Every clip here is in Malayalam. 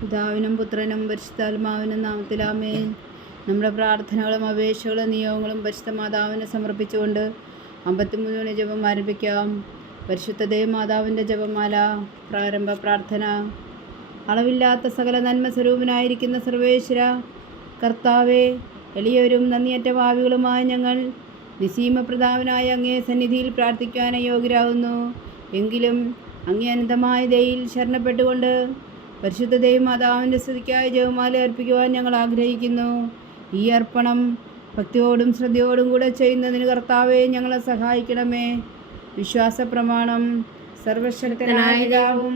പിതാവിനും പുത്രനും പരിശുദ്ധാത്മാവിനും നാമത്തിൽ ആമേൻ. നമ്മുടെ പ്രാർത്ഥനകളും അപേക്ഷകളും നിയോഗങ്ങളും പരിശുദ്ധ മാതാവിനെ സമർപ്പിച്ചുകൊണ്ട് 53 മണി ജപം ആരംഭിക്കാം. പരിശുദ്ധ ദേവമാതാവിൻ്റെ ജപമാല. പ്രാരംഭ പ്രാർത്ഥന. അളവില്ലാത്ത സകല നന്മ സ്വരൂപനായിരിക്കുന്ന സർവേശ്വര കർത്താവെ, എളിയവരും നന്ദിയറ്റ ഭാവികളുമായ ഞങ്ങൾ നിസീമപ്രതാപനായ അങ്ങേ സന്നിധിയിൽ പ്രാർത്ഥിക്കാൻ യോഗ്യരാകുന്നു. എങ്കിലും അങ്ങേ അനന്തമായ ദയയിൽ ശരണപ്പെട്ടുകൊണ്ട് പരിശുദ്ധ ദേവമാതാവിൻ്റെ സ്തുതിക്കായി ജപമാല അർപ്പിക്കുവാൻ ഞങ്ങൾ ആഗ്രഹിക്കുന്നു. ഈ അർപ്പണം ഭക്തിയോടും ശ്രദ്ധയോടും കൂടെ ചെയ്യുന്നതിന് കർത്താവെ ഞങ്ങളെ സഹായിക്കണമേ. വിശ്വാസ പ്രമാണം. സർവശക്തനായ പിതാവും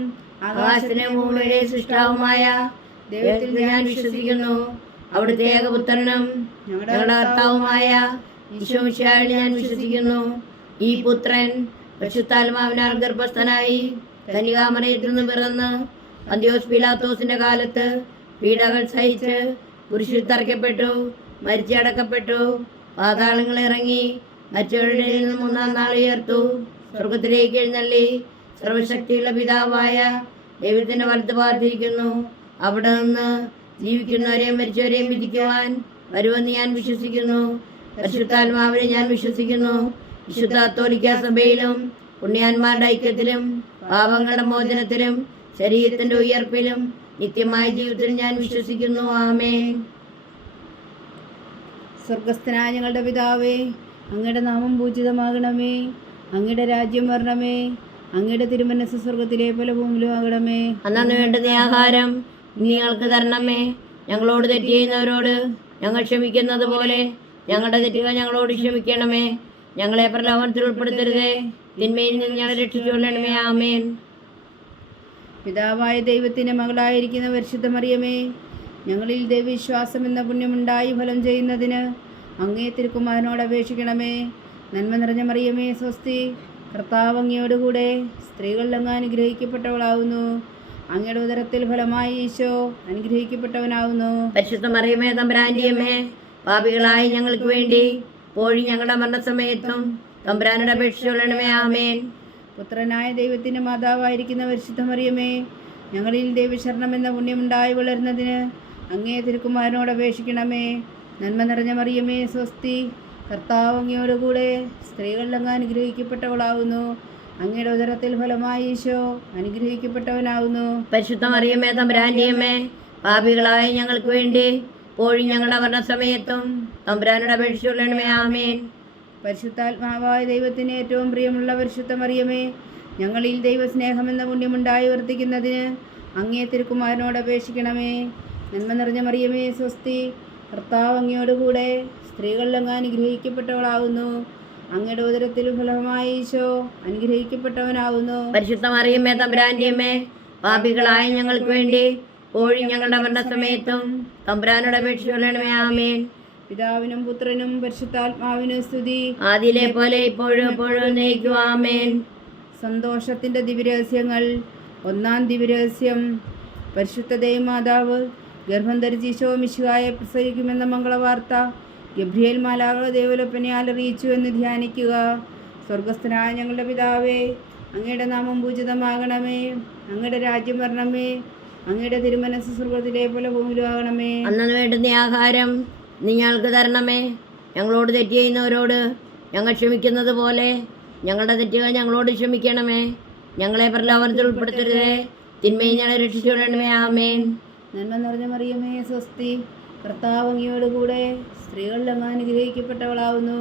ആകാശത്തിലെ ഭൂമിയുടെ സൃഷ്ടാവുമായ ദൈവത്തിൽ ഞാൻ വിശ്വസിക്കുന്നു. അവിടുത്തെ ഏകപുത്രനും ഞങ്ങളുടെ കർത്താവുമായ ഈശോമിശിഹായിൽ ഞാൻ വിശ്വസിക്കുന്നു. ഈ പുത്രൻ പരിശുദ്ധാത്മാവിനാൽ ഗർഭസ്ഥനായി കന്യകാമറിയത്തിൽ നിന്ന് പിറന്ന് അന്ത്യോസ് പീലാത്തോസിന്റെ കാലത്ത് പീഡകൾ സഹിച്ച് കുരിശിൽ തറയ്ക്കപ്പെട്ടു, മരിച്ചടക്കപ്പെട്ടു, പാതാളങ്ങൾ ഇറങ്ങി, മരിച്ചവരുടെ നിന്ന് 3-ാം നാൾ ഉയർത്തു, സ്വർഗത്തിലേക്ക് എഴുന്നള്ളി, സർവശക്തിയുള്ള പിതാവായ ദൈവത്തിന്റെ വലത്ത് ഭാഗത്തിരിക്കുന്നു. അവിടെ നിന്ന് ജീവിക്കുന്നവരെയും മരിച്ചവരെയും വിധിക്കുവാൻ വരുമെന്ന് ഞാൻ വിശ്വസിക്കുന്നു. പരിശുദ്ധാത്മാവിനെ ഞാൻ വിശ്വസിക്കുന്നു. വിശുദ്ധ കത്തോലിക്കാ സഭയിലും പുണ്യാന്മാരുടെ ഐക്യത്തിലും പാപങ്ങളുടെ മോചനത്തിലും ശരീരത്തിന്റെ ഉയർപ്പിലും നിത്യമായ ജീവിതത്തിലും ഞാൻ വിശ്വസിക്കുന്നു. ആമേൻ. സ്വർഗസ്ഥനായ ഞങ്ങളുടെ പിതാവേ, അങ്ങയുടെ നാമം പൂജിതമാകണമേ. അങ്ങയുടെ രാജ്യം വരണമേ. അങ്ങയുടെ തിരുമനസ്സ് സ്വർഗത്തിലെ പോലെ ഭൂമിയിലും ആകണമേ. അന്നു വേണ്ടുന്ന ആഹാരം ഞങ്ങൾക്ക് തരണമേ. ഞങ്ങളോട് തെറ്റ് ചെയ്യുന്നവരോട് ഞങ്ങൾ ക്ഷമിക്കുന്നത് പോലെ ഞങ്ങളുടെ തെറ്റുകൾ ഞങ്ങളോട് ക്ഷമിക്കണമേ. ഞങ്ങളെ പ്രലോഭനത്തിൽ ഉൾപ്പെടുത്തരുതേ, തിന്മയിൽ നിന്ന് ഞങ്ങളെ രക്ഷിച്ചുകൊള്ളണമേ. ആമേൻ. പിതാവായ ദൈവത്തിൻ്റെ മകളായിരിക്കുന്ന പരിശുദ്ധ മറിയമേ, ഞങ്ങളിൽ ദൈവവിശ്വാസം എന്ന പുണ്യമുണ്ടായി ഫലം ചെയ്യുന്നതിന് അങ്ങേ തിരുക്കുമാരനോട് അപേക്ഷിക്കണമേ. നന്മ നിറഞ്ഞ മറിയമേ സ്വസ്തി, കർത്താവ് അങ്ങയോടുകൂടെ സ്ത്രീകളിൽ അങ്ങ് അനുഗ്രഹിക്കപ്പെട്ടവളാവുന്നു. അങ്ങയുടെ ഉദരത്തിൽ ഫലമായി ഈശോ അനുഗ്രഹിക്കപ്പെട്ടവനാവുന്നു. പരിശുദ്ധ മറിയമേ തമ്പുരാന്റെ അമ്മേ, പാപികളായി ഞങ്ങൾക്ക് വേണ്ടി പോഴി ഞങ്ങളുടെ മരണസമയത്തും തമ്പുരാനോട് അപേക്ഷിച്ചുകൊള്ളണമേ. ആമേൻ. പുത്രനായ ദൈവത്തിൻ്റെ മാതാവായിരിക്കുന്ന പരിശുദ്ധ മറിയമേ, ഞങ്ങളിൽ ദൈവശരണം എന്ന പുണ്യമുണ്ടായി വളരുന്നതിന് അങ്ങേ തിരുക്കുമാരനോട് അപേക്ഷിക്കണമേ. നന്മ നിറഞ്ഞ മറിയമേ സ്വസ്തി, കർത്താവ് അങ്ങയോടുകൂടെ സ്ത്രീകളിൽ അങ്ങ് അനുഗ്രഹിക്കപ്പെട്ടവളാവുന്നു. അങ്ങയുടെ ഉദരത്തിൽ ഫലമായി ഈശോ അനുഗ്രഹിക്കപ്പെട്ടവനാവുന്നു. പരിശുദ്ധ മറിയമേ തമ്പുരാന്റെ അമ്മേ, പാപികളായ ഞങ്ങൾക്ക് വേണ്ടി പോഴി ഞങ്ങളുടെ മരണസമയത്തും തമ്പുരാനോട് അപേക്ഷിച്ചുകൊള്ളണമേ. ആമേൻ. പരിശുദ്ധാത്മാവായ ദൈവത്തിന് ഏറ്റവും പ്രിയമുള്ള പരിശുദ്ധ മറിയമേ, ഞങ്ങളിൽ ദൈവസ്നേഹമെന്ന പുണ്യമുണ്ടായി വർദ്ധിക്കുന്നതിന് അങ്ങേ തിരുക്കുമാരനോട് അപേക്ഷിക്കണമേ. നന്മ നിറഞ്ഞ മറിയമേ സ്വസ്തി, കർത്താവ് അങ്ങയോടുകൂടെ സ്ത്രീകളിൽ അങ്ങ് അനുഗ്രഹിക്കപ്പെട്ടവളാവുന്നു. അങ്ങയുടെ ഉദരത്തിൽ ഫലമായി ഈശോ അനുഗ്രഹിക്കപ്പെട്ടവനാവുന്നു. പരിശുദ്ധ മറിയമേ തമ്പുരാന്റെ അമ്മേ, പാപികളായ ഞങ്ങൾക്ക് വേണ്ടി പോഴി ഞങ്ങളുടെ മരണസമയത്തും തമ്പുരാനോട് അപേക്ഷിച്ചുകൊള്ളണമേ. ആമേൻ. പിതാവിനും പുത്രനും പരിശുദ്ധാത്മാവിനും സ്തുതി, ആദിയിലെ പോലെ ഇപ്പോഴും എപ്പോഴും എന്നേക്കും. ആമേൻ. സന്തോഷത്തിൻ്റെ ദിവ്യരഹസ്യങ്ങൾ. 1-ാം ദിവ്യരഹസ്യം. പരിശുദ്ധ ദേവമാതാവ് ഗർഭം ധരിച്ച് ഈശോ മിശിഹായെ പ്രസവിക്കുമെന്ന മംഗളവാർത്ത ഗബ്രിയേൽ മാലാഖ ദേവലോപ്പനയാൽ അറിയിച്ചു എന്ന് ധ്യാനിക്കുക. സ്വർഗസ്ഥനായ ഞങ്ങളുടെ പിതാവേ, അങ്ങയുടെ നാമം പൂജിതമാകണമേ. അങ്ങയുടെ രാജ്യം വരണമേ. അങ്ങയുടെ തിരുമനസ്സ് സ്വർഗത്തിലെ പോലെ ഭൂമിയിലും ആകണമേ. അന്നു വേണ്ടുന്ന ആഹാരം ഞങ്ങൾക്ക് തരണമേ. ഞങ്ങളോട് തെറ്റ് ചെയ്യുന്നവരോട് ഞങ്ങൾ ക്ഷമിക്കുന്നത് പോലെ ഞങ്ങളുടെ തെറ്റുകൾ ഞങ്ങളോട് ക്ഷമിക്കണമേ. ഞങ്ങളെ പ്രലോഭനത്തിൽ ഉൾപ്പെടുത്തരുതേ, തിന്മയിൽ ഞങ്ങളെ രക്ഷിച്ചുകൊള്ളണമേ. ആമേൻ. നന്മ നിറഞ്ഞ മറിയമേ സ്വസ്തി, കർത്താവ് അങ്ങയോടുകൂടെ സ്ത്രീകളിൽ അങ്ങ് അനുഗ്രഹിക്കപ്പെട്ടവളാവുന്നു.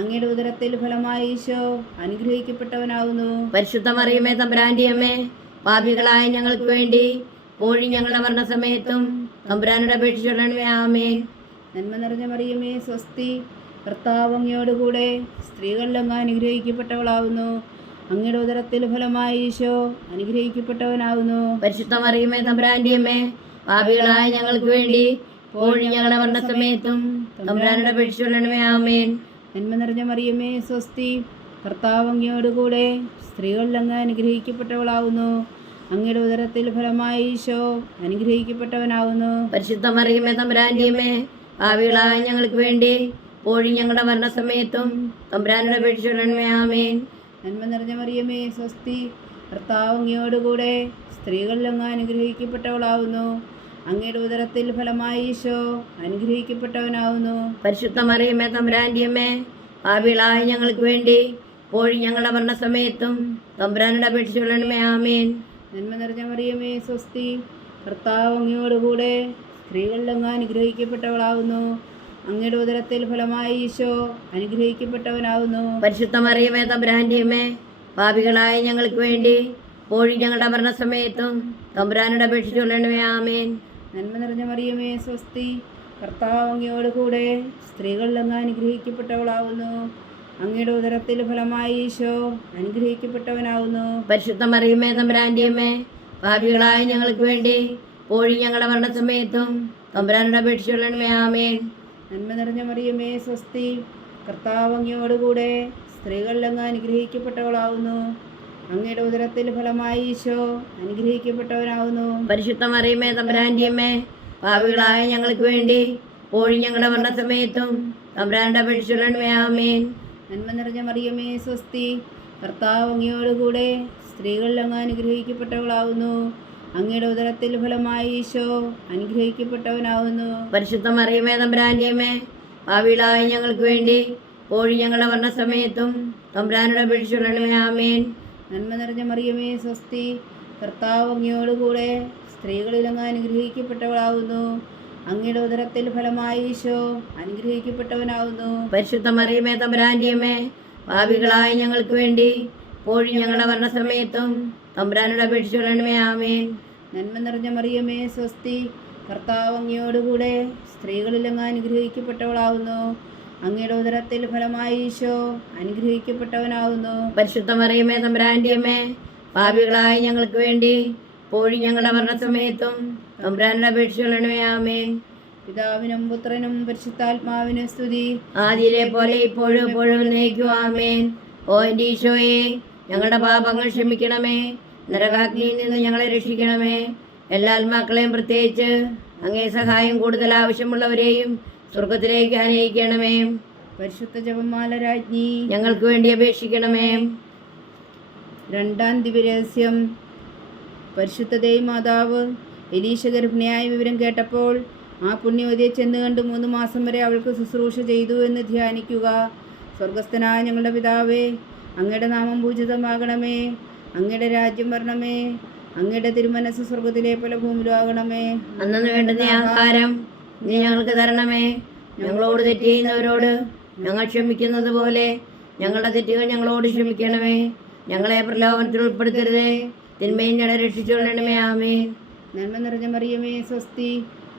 അങ്ങയുടെ ഉദരത്തിൽ ഫലമായി ഈശോ അനുഗ്രഹിക്കപ്പെട്ടവനാവുന്നു. പരിശുദ്ധ മറിയമേ തമ്പുരാന്റെ അമ്മേ, പാപികളായ ഞങ്ങൾക്ക് വേണ്ടി പോഴി ഞങ്ങളുടെ മരണസമയത്തും തമ്പുരാനോട് അപേക്ഷിച്ചുകൊള്ളണമേ. ആമേൻ. നന്മ നിറഞ്ഞ മറിയമേ സ്വസ്തി, കർത്താവ് അങ്ങയോടുകൂടെ സ്ത്രീകളിൽ അങ്ങ് അനുഗ്രഹിക്കപ്പെട്ടവളാവുന്നു. അങ്ങയുടെ ഉദരത്തിൽ ഫലമായി ഈശോ അനുഗ്രഹിക്കപ്പെട്ടവനാവുന്നു. പരിശുദ്ധ മറിയമേ തമ്പുരാന്റെ അമ്മേ, പാപികളായ ഞങ്ങൾക്ക് വേണ്ടി പോഴി ഞങ്ങളുടെ മരണസമയത്തും തമ്പുരാനോട് അപേക്ഷിച്ചുകൊള്ളണമേ. ആമേൻ. നന്മ നിറഞ്ഞ മറിയമേ സ്വസ്തി, കർത്താവ് അങ്ങയോടുകൂടെ സ്ത്രീകളിൽ അങ്ങ് അനുഗ്രഹിക്കപ്പെട്ടവളാവുന്നു. അങ്ങയുടെ ഉദരത്തിൽ ഫലമായി ഈശോ അനുഗ്രഹിക്കപ്പെട്ടവനാവുന്നു. പരിശുദ്ധ മറിയമേ തമ്പുരാന്റെ അമ്മേ, പാപികളായ ഞങ്ങൾക്ക് വേണ്ടി പോഴി ഞങ്ങളുടെ മരണസമയത്തും തമ്പുരാനോട് അപേക്ഷിച്ചുകൊള്ളണമേ. ആമേൻ. നന്മ നിറഞ്ഞ മറിയമേ സ്വസ്തി, കർത്താവ് അങ്ങയോടുകൂടെ സ്ത്രീകളിൽ അങ്ങ് അനുഗ്രഹിക്കപ്പെട്ടവളാവുന്നു. അങ്ങയുടെ ഉദരത്തിൽ ഫലമായി ഈശോ അനുഗ്രഹിക്കപ്പെട്ടവനാവുന്നു. പരിശുദ്ധ മറിയമേ തമ്പുരാന്റെ അമ്മേ, പാപികളായ ഞങ്ങൾക്ക് വേണ്ടി ഇപ്പോഴും ഞങ്ങളുടെ മരണസമയത്തും തമ്പുരാനോട് അപേക്ഷിച്ചുകൊള്ളണമേ. ആമേൻ. നന്മ നിറഞ്ഞ മറിയമേ സ്വസ്തി, കർത്താവ് അങ്ങയോടുകൂടെ സ്ത്രീകളിൽ അങ്ങ് അനുഗ്രഹിക്കപ്പെട്ടവളാവുന്നു. അങ്ങയുടെ ഉദരത്തിൽ ഫലമായി ഈശോ അനുഗ്രഹിക്കപ്പെട്ടവനാവുന്നു. പരിശുദ്ധ മറിയമേ തമ്പുരാന്റെ അമ്മേ, പാപികളായ ഞങ്ങൾക്ക് വേണ്ടി ഇപ്പോഴും ഞങ്ങളുടെ മരണസമയത്തും തമ്പുരാനോട് അപേക്ഷിച്ചുകൊള്ളണമേ. ആമേൻ. നന്മ നിറഞ്ഞ മറിയമേ സ്വസ്തി, കർത്താവ് അങ്ങയോടുകൂടെ സ്ത്രീകളിൽ അങ്ങ് അനുഗ്രഹിക്കപ്പെട്ടവളാവുന്നു. അങ്ങയുടെ ഉദരത്തിൽ ഫലമായി ഈശോ അനുഗ്രഹിക്കപ്പെട്ടവനാവുന്നു. പരിശുദ്ധ മറിയമേ തമ്പുരാന്റെ അമ്മേ, പാപികളായ ഞങ്ങൾക്ക് വേണ്ടി ഇപ്പോഴും ഞങ്ങളുടെ മരണസമയത്തും തമ്പുരാനോട് അപേക്ഷിച്ചുകൊള്ളണമേ. ആമേൻ. നന്മ നിറഞ്ഞ മറിയമേ സ്വസ്തി, കർത്താവ് അങ്ങയോടുകൂടെ സ്ത്രീകളിൽ അങ്ങ് അനുഗ്രഹിക്കപ്പെട്ടവളാവുന്നു. അങ്ങയുടെ ഉദരത്തിൽ ഫലമായി ഈശോ അനുഗ്രഹിക്കപ്പെട്ടവനാവുന്നു. പരിശുദ്ധ മറിയമേ തമ്പുരാന്റെ അമ്മേ, പാപികളായ ഞങ്ങൾക്ക് വേണ്ടി ഇപ്പോഴും ഞങ്ങളുടെ മരണസമയത്തും തമ്പുരാനോട് അപേക്ഷിച്ചുകൊള്ളണമേ. ആമേൻ. നന്മ നിറഞ്ഞ മറിയമേ സ്വസ്തി, കർത്താവ് അങ്ങയോടുകൂടെ സ്ത്രീകളിൽ അങ്ങ് അനുഗ്രഹിക്കപ്പെട്ടവളാവുന്നു. അങ്ങയുടെ ഉദരത്തിൽ ഫലമായി ഈശോ അനുഗ്രഹിക്കപ്പെട്ടവനാവുന്നു. പരിശുദ്ധ മറിയമേ തമ്പുരാന്റെ അമ്മേ, പാപികളായ ഞങ്ങൾക്ക് വേണ്ടി ഇപ്പോഴും ഞങ്ങളുടെ മരണസമയത്തും തമ്പുരാനോട് അപേക്ഷിച്ചുകൊള്ളണമേ. ആമേൻ. നന്മ നിറഞ്ഞ മറിയമേ സ്വസ്തി, കർത്താവ് അങ്ങയോടുകൂടെ സ്ത്രീകളിൽ അങ്ങ് അനുഗ്രഹിക്കപ്പെട്ടവളാവുന്നു. അങ്ങയുടെ ഉദരത്തിൽ ഫലമായി ഈശോ അനുഗ്രഹിക്കപ്പെട്ടവനാവുന്നു. പരിശുദ്ധ മറിയമേ തമ്പുരാന്റെ അമ്മേ, പാപികളായ ഞങ്ങൾക്ക് വേണ്ടി ഇപ്പോഴും ഞങ്ങളുടെ മരണസമയത്തും തമ്പുരാനോട് അപേക്ഷിച്ചുകൊള്ളണമേ. ആമേൻ. നന്മ നിറഞ്ഞ മറിയമേ സ്വസ്തി, കർത്താവ് അങ്ങയോടുകൂടെ സ്ത്രീകളിൽ അങ്ങ് അനുഗ്രഹിക്കപ്പെട്ടവളാവുന്നു. അങ്ങയുടെ ഉദരത്തിൽ ഫലമായി ഈശോ അനുഗ്രഹിക്കപ്പെട്ടവനാവുന്നു. പരിശുദ്ധ മറിയമേ തമ്പുരാന്റെ അമ്മേ, പാപികളായ ഞങ്ങൾക്ക് വേണ്ടി ഇപ്പോഴും ഞങ്ങളുടെ മരണസമയത്തും തമ്പുരാനോട് അപേക്ഷിച്ചുകൊള്ളണമേ. ആമേൻ. പിതാവിനും പുത്രനും പരിശുദ്ധാത്മാവിനും സ്തുതി, ആദിയിലെ പോലെ ഇപ്പോഴും എപ്പോഴും എന്നേക്കും. ആമേൻ. ഓ എൻ്റെ ഈശോയെ, ഞങ്ങളുടെ പാപങ്ങൾ ക്ഷമിക്കണമേ, നരകാഗ്നിയിൽ നിന്ന് ഞങ്ങളെ രക്ഷിക്കണമേ. എല്ലാ ആത്മാക്കളെയും, പ്രത്യേകിച്ച് അങ്ങേ സഹായം കൂടുതൽ ആവശ്യമുള്ളവരെയും സ്വർഗത്തിലേക്ക് ആനയിക്കണമേ. പരിശുദ്ധ ജപമാല രാജ്ഞി, ഞങ്ങൾക്ക് വേണ്ടി അപേക്ഷിക്കണമേ. രണ്ടാം ദിവ്യരഹസ്യം. പരിശുദ്ധ ദൈവമാതാവ് എലീശ ഗർഭിണിയായ വിവരം കേട്ടപ്പോൾ ആ പുണ്യവതിയെ ചെന്ന് കണ്ട് 3 മാസം വരെ അവൾക്ക് ശുശ്രൂഷ ചെയ്തു എന്ന് ധ്യാനിക്കുക. സ്വർഗസ്ഥനായ ഞങ്ങളുടെ പിതാവേ, അങ്ങയുടെ നാമം പൂജിതമാകണമേ. അങ്ങയുടെ രാജ്യം വരണമേ. അങ്ങയുടെ തിരുമനസ് സ്വർഗത്തിലെ പോലെ ഭൂമിയിലാകണമേ. അന്നു വേണ്ടുന്ന ആഹാരം നീ ഞങ്ങൾക്ക് തരണമേ. ഞങ്ങളോട് തെറ്റ് ചെയ്യുന്നവരോട് ഞങ്ങൾ ക്ഷമിക്കുന്നത് പോലെ ഞങ്ങളുടെ തെറ്റുകൾ ഞങ്ങളോട് ക്ഷമിക്കണമേ. ഞങ്ങളെ പ്രലോഭനത്തിൽ ഉൾപ്പെടുത്തരുതേ, തിന്മയും ഞങ്ങളെ രക്ഷിച്ചുകൊള്ളണമേ. ആമേൻ. നന്മ നിറഞ്ഞ മറിയമേ സ്വസ്തി,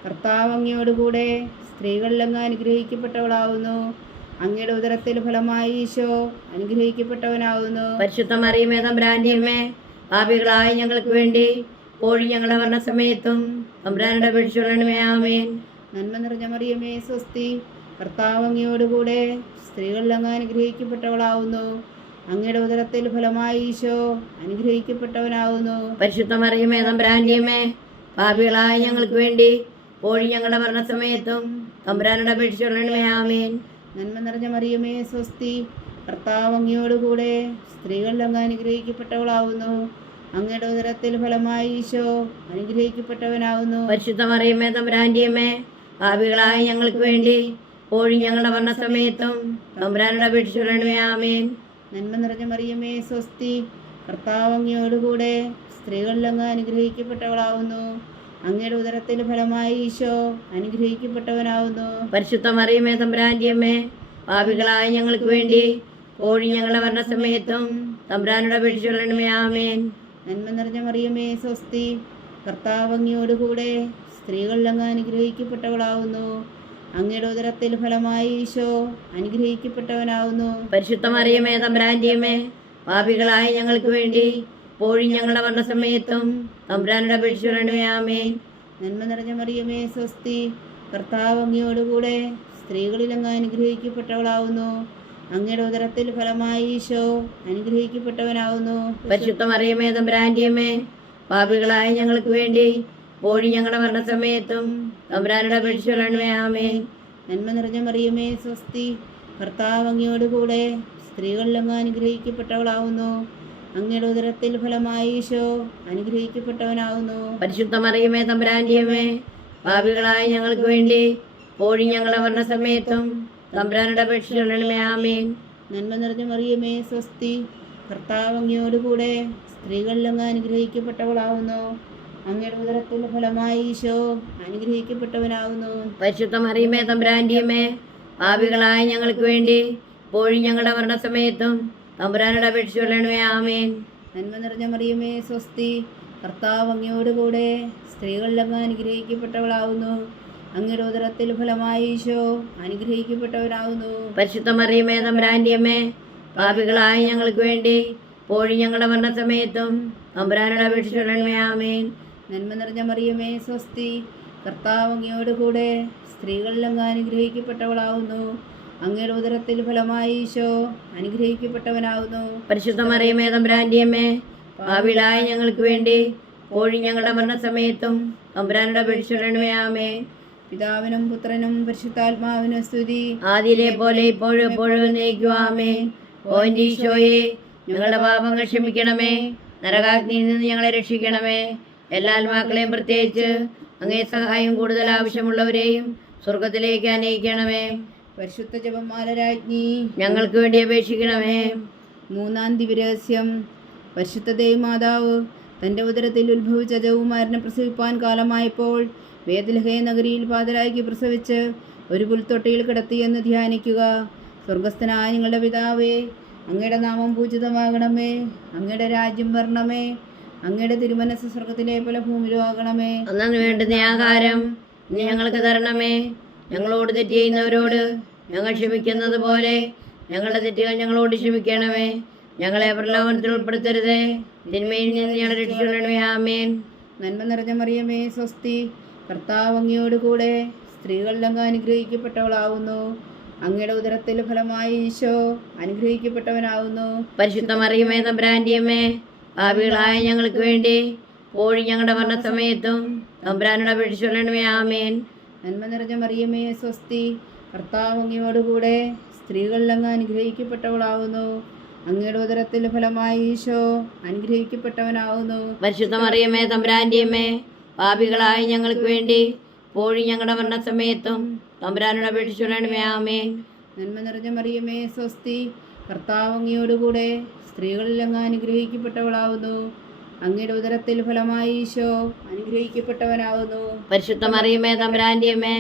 കർത്താവ് അങ്ങയോടുകൂടെ സ്ത്രീകളിൽ അങ്ങ് അനുഗ്രഹിക്കപ്പെട്ടവളാവുന്നു. അങ്ങയുടെ ഉദരത്തിൽ ഫലമായി ഈശോ അനുഗ്രഹിക്കപ്പെട്ടവനാവുന്നു. പരിശുദ്ധ മറിയമേ തമ്പുരാന്റെ അമ്മേ, പാപികളായ ഞങ്ങൾക്ക് വേണ്ടി ഇപ്പോഴും ഞങ്ങളുടെ മരണസമയത്തും തമ്പുരാനോട് അപേക്ഷിച്ചുകൊള്ളണമേ. ആമേൻ. നന്മ നിറഞ്ഞ മറിയമേ സ്വസ്തി, കർത്താവ് അങ്ങയോടുകൂടെ സ്ത്രീകളിൽ അങ്ങ് അനുഗ്രഹിക്കപ്പെട്ടവളാവുന്നു. അങ്ങയുടെ ഉദരത്തിൽ ഫലമായി ഈശോ അനുഗ്രഹിക്കപ്പെട്ടവനാവുന്നു. പരിശുദ്ധ മറിയമേ തമ്പുരാന്റെ അമ്മേ, പാപികളായ ഞങ്ങൾക്ക് വേണ്ടി ഇപ്പോഴും ഞങ്ങളുടെ മരണസമയത്തും തമ്പുരാനോട് അപേക്ഷിച്ചുകൊള്ളണമേ. ആമേൻ. നന്മ നിറഞ്ഞ മറിയമേ സ്വസ്തി, കർത്താവ് അങ്ങയോടുകൂടെ സ്ത്രീകളിൽ അങ്ങ് അനുഗ്രഹിക്കപ്പെട്ടവളാവുന്നു. അങ്ങയുടെ ഉദരത്തിൽ ഫലമായി ഈശോ അനുഗ്രഹിക്കപ്പെട്ടവനാവുന്നു. പരിശുദ്ധ മറിയമേ തമ്പുരാന്റെ അമ്മേ, പാപികളായ ഞങ്ങൾക്ക് വേണ്ടി ഇപ്പോഴും ഞങ്ങളുടെ മരണസമയത്തും തമ്പുരാനോട് അപേക്ഷിച്ചുകൊള്ളണമേ. ആമേൻ. നന്മ നിറഞ്ഞ മറിയമേ സ്വസ്തി, കർത്താവ് അങ്ങയോടുകൂടെ സ്ത്രീകളിൽ അങ്ങ് അനുഗ്രഹിക്കപ്പെട്ടവളാവുന്നു. അങ്ങയുടെ ഉദരത്തിൽ ഫലമായി ഈശോ അനുഗ്രഹിക്കപ്പെട്ടവനാവുന്നു. പരിശുദ്ധ മറിയമേ തമ്പുരാന്റെ അമ്മേ, പാപികളായ ഞങ്ങൾക്ക് വേണ്ടി ഇപ്പോഴും ഞങ്ങളുടെ മരണസമയത്തും തമ്പുരാനോട് അപേക്ഷിച്ചുകൊള്ളണമേ. ആമേൻ. നന്മ നിറഞ്ഞ മറിയമേ സ്വസ്തി, കർത്താവ് അങ്ങയോടുകൂടെ സ്ത്രീകളിൽ അങ്ങ് അനുഗ്രഹിക്കപ്പെട്ടവളാവുന്നു. അങ്ങയുടെ ഉദരത്തിൽ ഫലമായി ഈശോ അനുഗ്രഹിക്കപ്പെട്ടവനാവുന്നു. പരിശുദ്ധ മറിയമേ തമ്പുരാന്റെ അമ്മേ, പാപികളായ ഞങ്ങൾക്ക് വേണ്ടി ഇപ്പോഴും ഞങ്ങളുടെ മരണസമയത്തും തമ്പുരാനോട് അപേക്ഷിച്ചുകൊള്ളണമേ. ആമേൻ. നന്മ നിറഞ്ഞ മറിയമേ സ്വസ്തി, കർത്താവ് അങ്ങയോടുകൂടെ സ്ത്രീകളിൽ അങ്ങ് അനുഗ്രഹിക്കപ്പെട്ടവളാവുന്നു. അങ്ങയുടെ ഉദരത്തിൽ ഫലമായി ഈശോ അനുഗ്രഹിക്കപ്പെട്ടവനാവുന്നു. പരിശുദ്ധ മറിയമേ തമ്പുരാന്റെ അമ്മേ, പാപികളായ ഞങ്ങൾക്ക് വേണ്ടി ഇപ്പോഴും ഞങ്ങളുടെ മരണസമയത്തും തമ്പുരാനോട് അപേക്ഷിച്ചുകൊള്ളണമേ. ആമേൻ. നന്മ നിറഞ്ഞ മറിയമേ സ്വസ്തി, കർത്താവ് അങ്ങയോടുകൂടെ സ്ത്രീകളിൽ അങ്ങ് അനുഗ്രഹിക്കപ്പെട്ടവളാവുന്നു. അങ്ങയുടെ ഉദരത്തിൽ ഫലമായി ഈശോ അനുഗ്രഹിക്കപ്പെട്ടവനാകുന്നു. പരിശുദ്ധ മറിയമേ തമ്പുരാന്റെ അമ്മേ, പാപികളായ ഞങ്ങൾക്ക് വേണ്ടി ഇപ്പോഴും ഞങ്ങളുടെ മരണസമയത്തും തമ്പുരാനുടെ അപേക്ഷിച്ചുകൊള്ളണമേ. ആമേൻ. നന്മ നിറഞ്ഞ മറിയമേ സ്വസ്തി, കർത്താവ് അങ്ങയോടുകൂടെ സ്ത്രീകളിൽ അങ്ങ് അനുഗ്രഹിക്കപ്പെട്ടവളാകുന്നു. അങ്ങയുടെ ഉദരത്തിൽ ഫലമായി ഈശോ അനുഗ്രഹിക്കപ്പെട്ടവനാകുന്നു. പരിശുദ്ധ മറിയമേ തമ്പുരാന്റെ അമ്മേ, പാപികളായ ഞങ്ങൾക്ക് വേണ്ടി ഇപ്പോഴും ഞങ്ങളുടെ മരണസമയത്തും തമ്പുരാനുടെ അപേക്ഷിച്ചുകൊള്ളണമേ. ആമേൻ. നന്മ നിറഞ്ഞ മറിയമേ സ്വസ്തി, കർത്താവ് അങ്ങയോടുകൂടെ സ്ത്രീകളിൽ അങ്ങ് അനുഗ്രഹിക്കപ്പെട്ടവളാകുന്നു. അങ്ങയുടെ ഉദരത്തിൽ ഫലമായി ഈശോ അനുഗ്രഹിക്കപ്പെട്ടവനാകുന്നു. പരിശുദ്ധ മറിയമേ തമ്പുരാന്റെ അമ്മേ, പാപികളായ ഞങ്ങൾക്ക് വേണ്ടി ഇപ്പോഴും ഞങ്ങളുടെ മരണസമയത്തും തമ്പുരാനുടെ അപേക്ഷിച്ചുകൊള്ളണമേ. ആമേൻ. നന്മ നിറഞ്ഞ മറിയമേ സ്വസ്തി, കർത്താവ് അങ്ങയോടുകൂടെ സ്ത്രീകളിൽ അങ്ങ് അനുഗ്രഹിക്കപ്പെട്ടവളാകുന്നു. അങ്ങയുടെ ഉദരത്തിൽ ഫലമായി ഈശോ അനുഗ്രഹിക്കപ്പെട്ടവനാകുന്നു. പരിശുദ്ധ മറിയമേ തമ്പുരാന്റെ അമ്മേ, പാപികളായ ഞങ്ങൾക്ക് വേണ്ടി ഇപ്പോഴും ഞങ്ങളുടെ മരണസമയത്തും തമ്പുരാനുടെ അപേക്ഷിച്ചുകൊള്ളണമേ. ആമേൻ. പിതാവിനും പുത്രനും പരിശുദ്ധാത്മാവിനും സ്തുതി, ആദിയിലെ പോലെ ഇപ്പോഴും എപ്പോഴും എന്നേക്കും. ആമേൻ. ഓ എൻ്റെ ഈശോയെ, ഞങ്ങളുടെ പാപങ്ങൾ ക്ഷമിക്കണമേ, നരകാഗ്നിയിൽ നിന്ന് ഞങ്ങളെ രക്ഷിക്കണമേ. എല്ലാ ആത്മാക്കളെയും പ്രത്യേകിച്ച് അങ്ങേ സഹായം കൂടുതൽ ആവശ്യമുള്ളവരെയും സ്വർഗത്തിലേക്ക് അനയിക്കണമേ. പരിശുദ്ധ ജപമാല രാജ്ഞി ഞങ്ങൾക്ക് വേണ്ടി അപേക്ഷിക്കണമേ. മൂന്നാം ദിവ്യരഹസ്യം. പരിശുദ്ധ ദേവമാതാവ് തൻ്റെ ഉദരത്തിൽ ഉത്ഭവിച്ച ജവകുമാരനെ പ്രസവിപ്പാൻ കാലമായപ്പോൾ വേദലഹേ നഗരിയിൽ പാതരാക്കി പ്രസവിച്ച് ഒരു പുൽത്തൊട്ടിയിൽ കിടത്തിയെന്ന് ധ്യാനിക്കുക. സ്വർഗസ്ഥനായ നിങ്ങളുടെ പിതാവേ, അങ്ങയുടെ നാമം പൂജിതമാകണമേ. അങ്ങയുടെ രാജ്യം വരണമേ. അങ്ങയുടെ തിരുമനസ് സ്വർഗത്തിലെ പോലെ ഭൂമിയിലും ആകണമേ. അന്നു വേണ്ടുന്ന ആഹാരം നീ ഞങ്ങൾക്ക് തരണമേ. ഞങ്ങളോട് തെറ്റ് ചെയ്യുന്നവരോട് ഞങ്ങൾ ക്ഷമിക്കുന്നത് പോലെ ഞങ്ങളുടെ തെറ്റുകൾ ഞങ്ങളോട് ക്ഷമിക്കണമേ. ഞങ്ങളെ പ്രലോഭനത്തിൽ ഉൾപ്പെടുത്തരുതേ, തിന്മയിൽ നിന്ന് ഞങ്ങളെ രക്ഷിച്ചുകൊള്ളണമേ. ആമേൻ. നന്മ നിറഞ്ഞ മറിയമേ സ്വസ്തി, കർത്താവ് അങ്ങയോടുകൂടെ സ്ത്രീകളിൽ അങ്ങ് അനുഗ്രഹിക്കപ്പെട്ടവളാകുന്നു. അങ്ങയുടെ ഉദരത്തിൽ ഫലമായി ഈശോ അനുഗ്രഹിക്കപ്പെട്ടവനാകുന്നു. പരിശുദ്ധ മറിയമേ തമ്പുരാന്റെ അമ്മേ, പാപികളായ ഞങ്ങൾക്ക് വേണ്ടി ഇപ്പോഴും ഞങ്ങളുടെ മരണസമയത്തും തമ്പുരാനുടെ അപേക്ഷിച്ചുകൊള്ളണമേ. ആമേൻ. നന്മ നിറഞ്ഞ മറിയമേ സ്വസ്തി, കർത്താവ് അങ്ങയോടുകൂടെ സ്ത്രീകളിൽ അങ്ങ് അനുഗ്രഹിക്കപ്പെട്ടവളാകുന്നു. അങ്ങയുടെ ഉദരത്തിൽ ഫലമായി ഈശോ അനുഗ്രഹിക്കപ്പെട്ടവനാകുന്നു. പരിശുദ്ധ മറിയമേ തമ്പുരാന്റെ അമ്മേ, പാപികളായ ഞങ്ങൾക്ക് വേണ്ടി ഇപ്പോഴും ഞങ്ങളുടെ മരണസമയത്തും തമ്പുരാനുടെ അപേക്ഷിച്ചുകൊള്ളണമേ. ആമേൻ. നന്മ നിറഞ്ഞ മറിയമേ സ്വസ്തി, കർത്താവ് അങ്ങയോടുകൂടെ സ്ത്രീകളിൽ അങ്ങ് അനുഗ്രഹിക്കപ്പെട്ടവളാകുന്നു. അങ്ങയുടെ ഉദരത്തിൽ ഫലമായി ഈശോ അനുഗ്രഹിക്കപ്പെട്ടവനാകുന്നു. പരിശുദ്ധ മറിയമേ തമ്പുരാന്റെ അമ്മേ,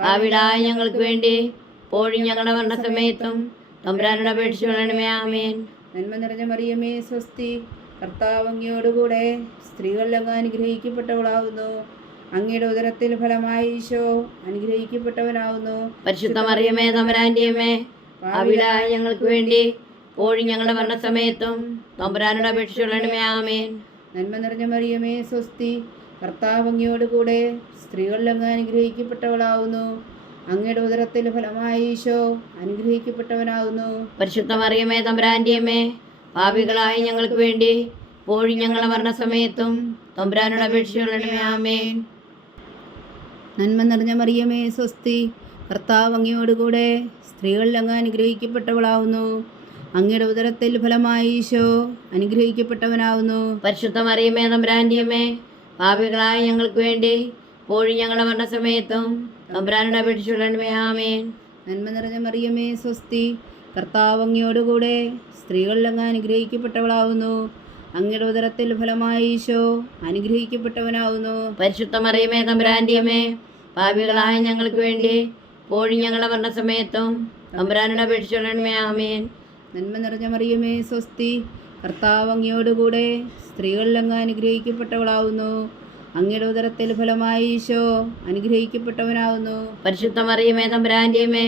പാപികളായ ഞങ്ങൾക്ക് വേണ്ടി ഇപ്പോഴും ഞങ്ങളുടെ മരണസമയത്തും തമ്പുരാനുടെ അപേക്ഷിച്ചുകൊള്ളണമേ. ആമേൻ. നന്മ നിറഞ്ഞ മറിയമേ സ്വസ്തി, കർത്താവ് അങ്ങയോടുകൂടെ സ്ത്രീകളിൽ അങ്ങ് അനുഗ്രഹിക്കപ്പെട്ടവളാകുന്നു. അങ്ങയുടെ ഉദരത്തിൽ ഫലമായി ഈശോ അനുഗ്രഹിക്കപ്പെട്ടവനാകുന്നു. പരിശുദ്ധ മറിയമേ തമ്പുരാന്റെ അമ്മേ, പാപികളായ ഞങ്ങൾക്ക് വേണ്ടി ഇപ്പോഴും ഞങ്ങളുടെ മരണസമയത്തും തമ്പുരാനുടെ അപേക്ഷിച്ചുകൊള്ളണമേ. ആമേൻ. നന്മ നിറഞ്ഞ മറിയമേ സ്വസ്തി, കർത്താവ് അങ്ങയോടുകൂടെ സ്ത്രീകളിൽ അങ്ങ് അനുഗ്രഹിക്കപ്പെട്ടവളാകുന്നു. അങ്ങയുടെ ഉദരത്തിൽ ഫലമായി ഈശോ അനുഗ്രഹിക്കപ്പെട്ടവനാകുന്നു. പരിശുദ്ധ മറിയമേ തമ്പുരാന്റെ അമ്മേ, പാപികളായ ഞങ്ങൾക്ക് വേണ്ടി ഇപ്പോഴും ഞങ്ങളുടെ മരണസമയത്തും തമ്പുരാനുടെ അപേക്ഷിച്ചുകൊള്ളണമേ. ആമേൻ. നന്മ നിറഞ്ഞ മറിയമേ സ്വസ്തി, കർത്താവ് അങ്ങയോടുകൂടെ സ്ത്രീകളിൽ അങ്ങ് അനുഗ്രഹിക്കപ്പെട്ടവളാകുന്നു. അങ്ങയുടെ ഉദരത്തിൽ ഫലമായി ഈശോ അനുഗ്രഹിക്കപ്പെട്ടവനാകുന്നു. പരിശുദ്ധ മറിയമേ തമ്പുരാന്റെ അമ്മേ, പാപികളായ ഞങ്ങൾക്ക് വേണ്ടി ഇപ്പോഴും ഞങ്ങളുടെ മരണസമയത്തും തമ്പുരാനുടെ അപേക്ഷിച്ചുകൊള്ളണമേ. ആമേൻ. നന്മ നിറഞ്ഞ മറിയമേ സ്വസ്തി, കർത്താവ് അങ്ങയോടുകൂടെ സ്ത്രീകളിൽ അങ്ങ് അനുഗ്രഹിക്കപ്പെട്ടവളാകുന്നു. അങ്ങയുടെ ഉദരത്തിൽ ഫലമായി ഈശോ അനുഗ്രഹിക്കപ്പെട്ടവനാകുന്നു. പരിശുദ്ധ മറിയമേ തമ്പുരാന്റെ അമ്മേ, പാപികളായ ഞങ്ങൾക്ക് വേണ്ടി ഇപ്പോഴും ഞങ്ങളുടെ മരണസമയത്തും തമ്പുരാനുടെ അപേക്ഷിച്ചുകൊള്ളണമേ. ആമേൻ. നന്മ നിറഞ്ഞ മറിയമേ സ്വസ്തി, കർത്താവ് അങ്ങയോടുകൂടെ സ്ത്രീകളിൽ അങ്ങ് അനുഗ്രഹിക്കപ്പെട്ടവളാകുന്നു. അങ്ങയുടെ ഉദരത്തിൽ ഫലമായി ഈശോ അനുഗ്രഹിക്കപ്പെട്ടവനാകുന്നു. പരിശുദ്ധ മറിയമേ തമ്പുരാന്റെ അമ്മേ,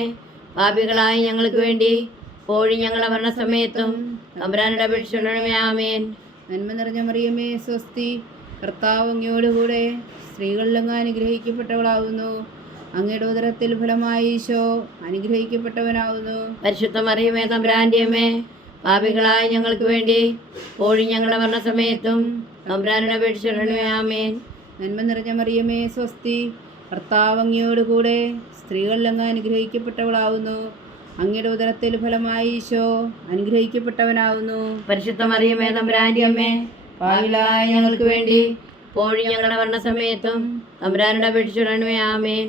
പാപികളായ ഞങ്ങൾക്ക് വേണ്ടി ഇപ്പോഴും ഞങ്ങളുടെ മരണസമയത്തും തമ്പുരാനുടെ അപേക്ഷിച്ചുകൊള്ളണമേ. ആമേൻ. നന്മ നിറഞ്ഞ മറിയമേ സ്വസ്തി, കർത്താവ് അങ്ങയോടുകൂടെ സ്ത്രീകളിൽ അങ്ങ് അനുഗ്രഹിക്കപ്പെട്ടവളാകുന്നു. അങ്ങയുടെ ഉദരത്തിൽ ഫലമായി ഈശോ അനുഗ്രഹിക്കപ്പെട്ടവനാകുന്നു. പരിശുദ്ധ മറിയമേ തമ്പുരാന്റെ അമ്മേ, പാപികളായ ഞങ്ങൾക്ക് വേണ്ടി ഇപ്പോഴും ഞങ്ങളുടെ മരണസമയത്തും തമ്പുരാനുടെ അപേക്ഷിച്ചുകൊള്ളണമേ. ആമേൻ. നന്മ നിറഞ്ഞ മറിയമേ സ്വസ്തി, കർത്താവ് അങ്ങയോടുകൂടെ സ്ത്രീകളിൽ അങ്ങ് അനുഗ്രഹിക്കപ്പെട്ടവളാകുന്നു. അങ്ങയുടെ ഉദരത്തിൽ ഫലമായി ഈശോ അനുഗ്രഹിക്കപ്പെട്ടവനാവുന്നു. പരിശുദ്ധ മറിയമേ തമ്പുരാന്റെ അമ്മേ, പാപികളായ ഞങ്ങൾക്ക് വേണ്ടി ഇപ്പോഴും ഞങ്ങളുടെ മരണസമയത്തും തമ്പുരാനോട് അപേക്ഷിച്ചുകൊള്ളണമേ. ആമേൻ.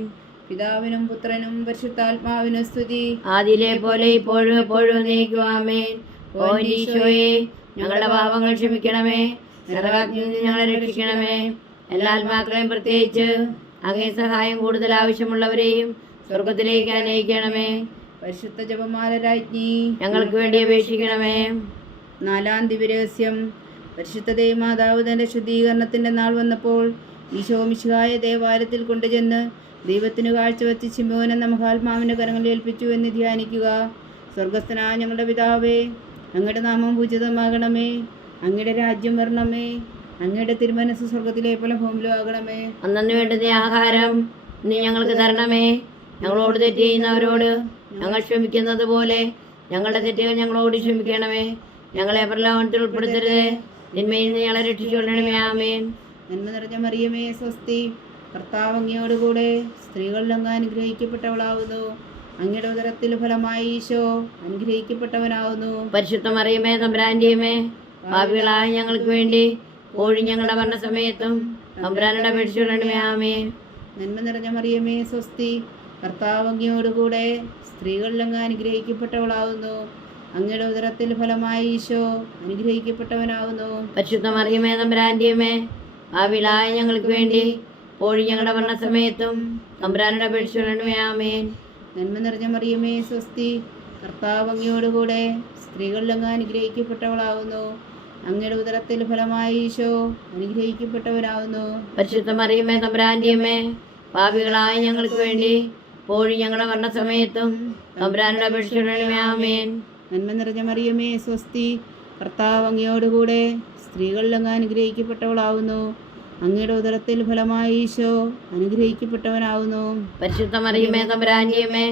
പിതാവിനും പുത്രനും പരിശുദ്ധാത്മാവിനും സ്തുതി. ആദിയിലെ പോലെ ഇപ്പോഴും എപ്പോഴും എന്നേക്കും. ആമേൻ. ഓ എൻ്റെ ഈശോയെ, ഞങ്ങളുടെ പാപങ്ങൾ ക്ഷമിക്കണമേ, നരകാഗ്നിയിൽ നിന്ന് ഞങ്ങളെ രക്ഷിക്കണമേ. എല്ലാ ആത്മാക്കളെയും പ്രത്യേകിച്ച് അങ്ങേ സഹായം കൂടുതൽ ആവശ്യമുള്ളവരെയും സ്വർഗത്തിലേക്ക് അനയിക്കണമേ. പരിശുദ്ധ ജപമാല രാജ്ഞി ഞങ്ങൾക്ക് വേണ്ടി അപേക്ഷിക്കണമേ. 4-ാം ദിവ്യരഹസ്യം. പരിശുദ്ധ ദൈവമാതാവ് തൻ്റെ ശുദ്ധീകരണത്തിൻ്റെ നാൾ വന്നപ്പോൾ ഈശോ മിശിഹായെ ദേവാലയത്തിൽ കൊണ്ടുചെന്ന് ദൈവത്തിന് കാഴ്ചവെച്ച് ശിമോൻ എന്ന മഹാത്മാവിൻ്റെ കരങ്ങളിൽ ഏൽപ്പിച്ചു എന്ന് ധ്യാനിക്കുക. സ്വർഗസ്ഥനായ ഞങ്ങളുടെ പിതാവേ, അങ്ങയുടെ നാമം പൂജിതമാകണമേ, അങ്ങയുടെ രാജ്യം വരണമേ, അങ്ങയുടെ തിരുമനസ്സ് സ്വർഗത്തിലെ പോലെ ഭൂമിയിലും ആകണമേ. അന്നു വേണ്ടുന്ന ആഹാരം നീ ഞങ്ങൾക്ക് തരണമേ. ഞങ്ങളോട് തെറ്റ് ചെയ്യുന്നവരോട് ഞങ്ങൾ ക്ഷമിക്കുന്നത് പോലെ ഞങ്ങളുടെ തെറ്റുകൾ ഞങ്ങളോട് ക്ഷമിക്കണമേ. ഞങ്ങളെ പ്രലോഭനത്തിൽ ഉൾപ്പെടുത്തരുതേ, തിന്മയിൽ നിന്ന് ഞങ്ങളെ രക്ഷിച്ചുകൊള്ളണമേ. ആമേൻ. നന്മ നിറഞ്ഞ മറിയമേ സ്വസ്തി, കർത്താവ് അങ്ങയോടുകൂടെ സ്ത്രീകളിൽ അങ്ങ് അനുഗ്രഹിക്കപ്പെട്ടവളാവുന്നു. അങ്ങയുടെ ഉദരത്തിൽ ഫലമായി ഈശോ അനുഗ്രഹിക്കപ്പെട്ടവനാവുന്നു. പരിശുദ്ധ മറിയമേ തമ്പുരാന്റെ അമ്മേ, പാപികളായ ഞങ്ങൾക്ക് വേണ്ടി ഇപ്പോഴും ഞങ്ങളുടെ മരണസമയത്തും തമ്പുരാനോട് അപേക്ഷിച്ചുകൊള്ളണമേ. ആമേൻ. നന്മ നിറഞ്ഞ മറിയമേ സ്വസ്തി, കർത്താവ് അങ്ങയോടുകൂടെ സ്ത്രീകളിൽ അങ്ങ് അനുഗ്രഹിക്കപ്പെട്ടവളാവുന്നു. അങ്ങയുടെ ഉദരത്തിൽ ഫലമായി ഈശോ അനുഗ്രഹിക്കപ്പെട്ടവനാവുന്നു. പരിശുദ്ധ മറിയമേ തമ്പുരാന്റെ അമ്മേ, പാപികളായ ഞങ്ങൾക്ക് വേണ്ടി ഇപ്പോഴും ഞങ്ങളുടെ മരണസമയത്തും തമ്പുരാനോട് അപേക്ഷിച്ചുകൊള്ളണമേ. ആമേൻ. നന്മ നിറഞ്ഞ മറിയമേ സ്വസ്തി, കർത്താവ് അങ്ങയോടുകൂടെ സ്ത്രീകളിൽ അങ്ങ് അനുഗ്രഹിക്കപ്പെട്ടവളാവുന്നു. അങ്ങയുടെ ഉദരത്തിൽ ഫലമായി ഈശോ അനുഗ്രഹിക്കപ്പെട്ടവനാവുന്നു. പരിശുദ്ധ മറിയമേ തമ്പുരാന്റെ അമ്മേ, പാപികളായ ഞങ്ങൾക്ക് വേണ്ടി ഇപ്പോഴും ഞങ്ങളുടെ മരണസമയത്തും തമ്പുരാനോട് അപേക്ഷിച്ചുകൊള്ളണമേ. ആമേൻ. നന്മ നിറഞ്ഞ മറിയമേ സ്വസ്തി, കർത്താവ് അങ്ങയോടുകൂടെ സ്ത്രീകളിൽ അങ്ങ് അനുഗ്രഹിക്കപ്പെട്ടവളാവുന്നു. അങ്ങയുടെ ഉദരത്തിൽ ഫലമായി ഈശോ അനുഗ്രഹിക്കപ്പെട്ടവനാവുന്നു. പരിശുദ്ധ മറിയമേ തമ്പുരാന്റെ അമ്മേ,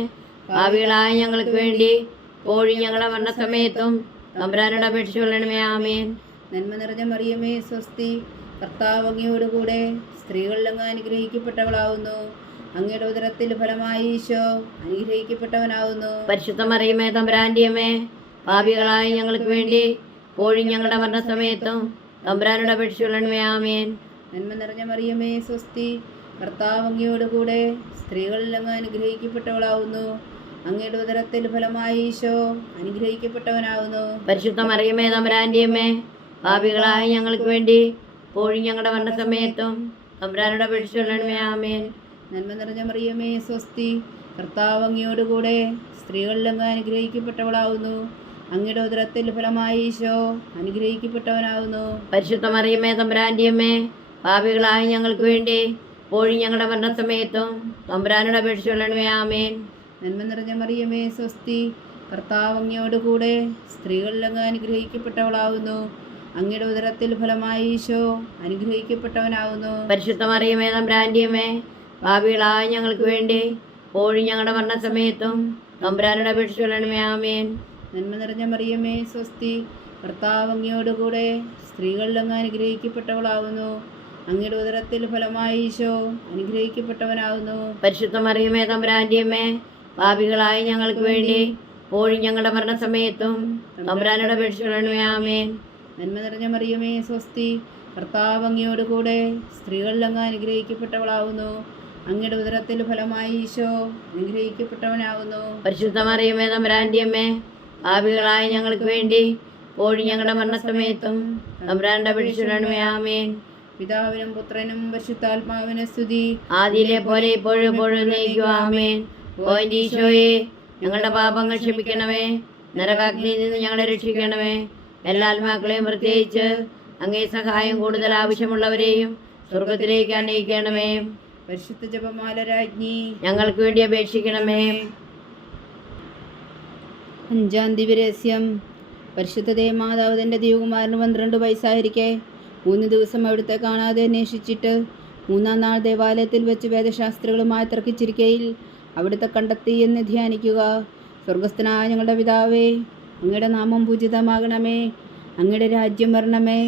പാപികളായ ഞങ്ങൾക്ക് വേണ്ടി ഇപ്പോഴും ഞങ്ങളുടെ മരണസമയത്തും തമ്പുരാനോട് അപേക്ഷിച്ചുകൊള്ളണമേ. ആമേൻ. നന്മ നിറഞ്ഞ മറിയമേ സ്വസ്തി, കർത്താവ് അങ്ങയോടുകൂടെ സ്ത്രീകളിൽ അങ്ങ് അനുഗ്രഹിക്കപ്പെട്ടവളാവുന്നു. അങ്ങയുടെ ഉദരത്തിൽ ഫലമായി ഈശോ അനുഗ്രഹിക്കപ്പെട്ടവനാവുന്നു. പരിശുദ്ധ മറിയമേ തമ്പുരാന്റെ അമ്മേ, പാപികളായ ഞങ്ങൾക്ക് വേണ്ടി ഇപ്പോഴും ഞങ്ങളുടെ മരണസമയത്തും തമ്പുരാനോട് അപേക്ഷിച്ചുകൊള്ളണമേ. ആമേൻ. നന്മ നിറഞ്ഞ മറിയമേ സ്വസ്തി, കർത്താവ് അങ്ങയോടുകൂടെ സ്ത്രീകളിൽ അങ്ങ് അനുഗ്രഹിക്കപ്പെട്ടവളാവുന്നു. അങ്ങയുടെ ഉദരത്തിൽ ഫലമായി ഈശോ അനുഗ്രഹിക്കപ്പെട്ടവനാവുന്നു. പരിശുദ്ധ മറിയമേ തമ്പുരാന്റെ അമ്മേ, പാപികളായ ഞങ്ങൾക്ക് വേണ്ടി ഇപ്പോഴും ഞങ്ങളുടെ മരണസമയത്തും തമ്പുരാനോട് അപേക്ഷിച്ചുകൊള്ളണമേ. ആമേൻ. നന്മ നിറഞ്ഞ മറിയമേ സ്വസ്തി, കർത്താവ് അങ്ങയോടുകൂടെ സ്ത്രീകളിൽ അങ്ങ് അനുഗ്രഹിക്കപ്പെട്ടവളാവുന്നു. അങ്ങയുടെ ഉദരത്തിൽ ഫലമായി ഈശോ അനുഗ്രഹിക്കപ്പെട്ടവനാവുന്നു. പരിശുദ്ധ മറിയമേ തമ്പുരാന്റെ അമ്മേ, പാപികളായ ഞങ്ങൾക്ക് വേണ്ടി ഇപ്പോഴും ഞങ്ങളുടെ മരണസമയത്തും തമ്പുരാനോട് അപേക്ഷിച്ചുകൊള്ളണമേ. ആമേൻ. നന്മ നിറഞ്ഞ മറിയമേ സ്വസ്തി, കർത്താവ് അങ്ങയോടുകൂടെ സ്ത്രീകളിൽ അങ്ങ് അനുഗ്രഹിക്കപ്പെട്ടവളാവുന്നു. അങ്ങയുടെ ഉദരത്തിൽ ഫലമായി ഈശോ അനുഗ്രഹിക്കപ്പെട്ടവനാവുന്നു. പരിശുദ്ധ മറിയമേ തമ്പുരാന്റെ അമ്മേ, പാപികളായ ഞങ്ങൾക്ക് വേണ്ടി ഇപ്പോഴും ഞങ്ങളുടെ മരണസമയത്തും തമ്പുരാനോട് അപേക്ഷിച്ചുകൊള്ളണമേ. ആമേൻ. നന്മ നിറഞ്ഞ മറിയമേ സ്വസ്തി, കർത്താവ് അങ്ങയോടുകൂടെ സ്ത്രീകളിൽ അങ്ങ് അനുഗ്രഹിക്കപ്പെട്ടവളാവുന്നു. അങ്ങയുടെ ഉദരത്തിൽ ഫലമായി ഈശോ അനുഗ്രഹിക്കപ്പെട്ടവനാവുന്നു. പരിശുദ്ധ മറിയമേ തമ്പുരാന്റെ അമ്മേ, പാപികളായ ഞങ്ങൾക്ക് വേണ്ടി ഇപ്പോഴും ഞങ്ങളുടെ മരണസമയത്തും തമ്പുരാനോട് അപേക്ഷിച്ചുകൊള്ളണമേ. ആമേൻ. നന്മ നിറഞ്ഞ മറിയമേ സ്വസ്തി, കർത്താവ് അങ്ങയോടുകൂടെ സ്ത്രീകളിൽ അങ്ങ് അനുഗ്രഹിക്കപ്പെട്ടവളാവുന്നു. അങ്ങയുടെ ഉദരത്തിൽ ഫലമായി ഈശോ അനുഗ്രഹിക്കപ്പെട്ടവനാവുന്നു. പരിശുദ്ധ മറിയമേ തമ്പുരാന്റെ അമ്മേ, പാപികളായ ഞങ്ങൾക്ക് വേണ്ടി ഇപ്പോഴും ഞങ്ങളുടെ മരണസമയത്തും തമ്പുരാനോട് അപേക്ഷിച്ചുകൊള്ളണമേ. ആമേൻ. പിതാവിനും പുത്രനും പരിശുദ്ധാത്മാവിനും സ്തുതി. ആദിയിലെ പോലെ ഇപ്പോഴും എപ്പോഴും എന്നേക്കും. ആമേൻ. ഓ എൻ്റെ ഈശോയെ, ഞങ്ങളുടെ പാപങ്ങൾ ക്ഷമിക്കണമേ, നരകാഗ്നിയിൽ നിന്ന് ഞങ്ങളെ രക്ഷിക്കണമേ. എല്ലാ ആത്മാക്കളെയും പ്രത്യേകിച്ച് അങ്ങേ സഹായം കൂടുതൽ ആവശ്യമുള്ളവരെയും സ്വർഗത്തിലേക്ക് അനയിക്കണമേ. പരിശുദ്ധ ജപമാല രാജ്ഞി ഞങ്ങൾക്ക് വേണ്ടി അപേക്ഷിക്കണമേ. 5-ാം ദിവ്യരഹസ്യം. പരിശുദ്ധ ദേവമാതാവ് തൻ്റെ ദൈവകുമാരന് 12 വയസ്സായിരിക്കെ 3 ദിവസം അവിടുത്തെ കാണാതെ അന്വേഷിച്ചിട്ട് 3-ാം നാൾ ദേവാലയത്തിൽ വെച്ച് വേദശാസ്ത്രികളുമായി തർക്കിച്ചിരിക്കയിൽ അവിടുത്തെ കണ്ടെത്തി എന്ന് ധ്യാനിക്കുക. സ്വർഗസ്ഥനായ ഞങ്ങളുടെ പിതാവേ, അങ്ങയുടെ നാമം പൂജിതമാകണമേ, അങ്ങയുടെ രാജ്യം വരണമേ,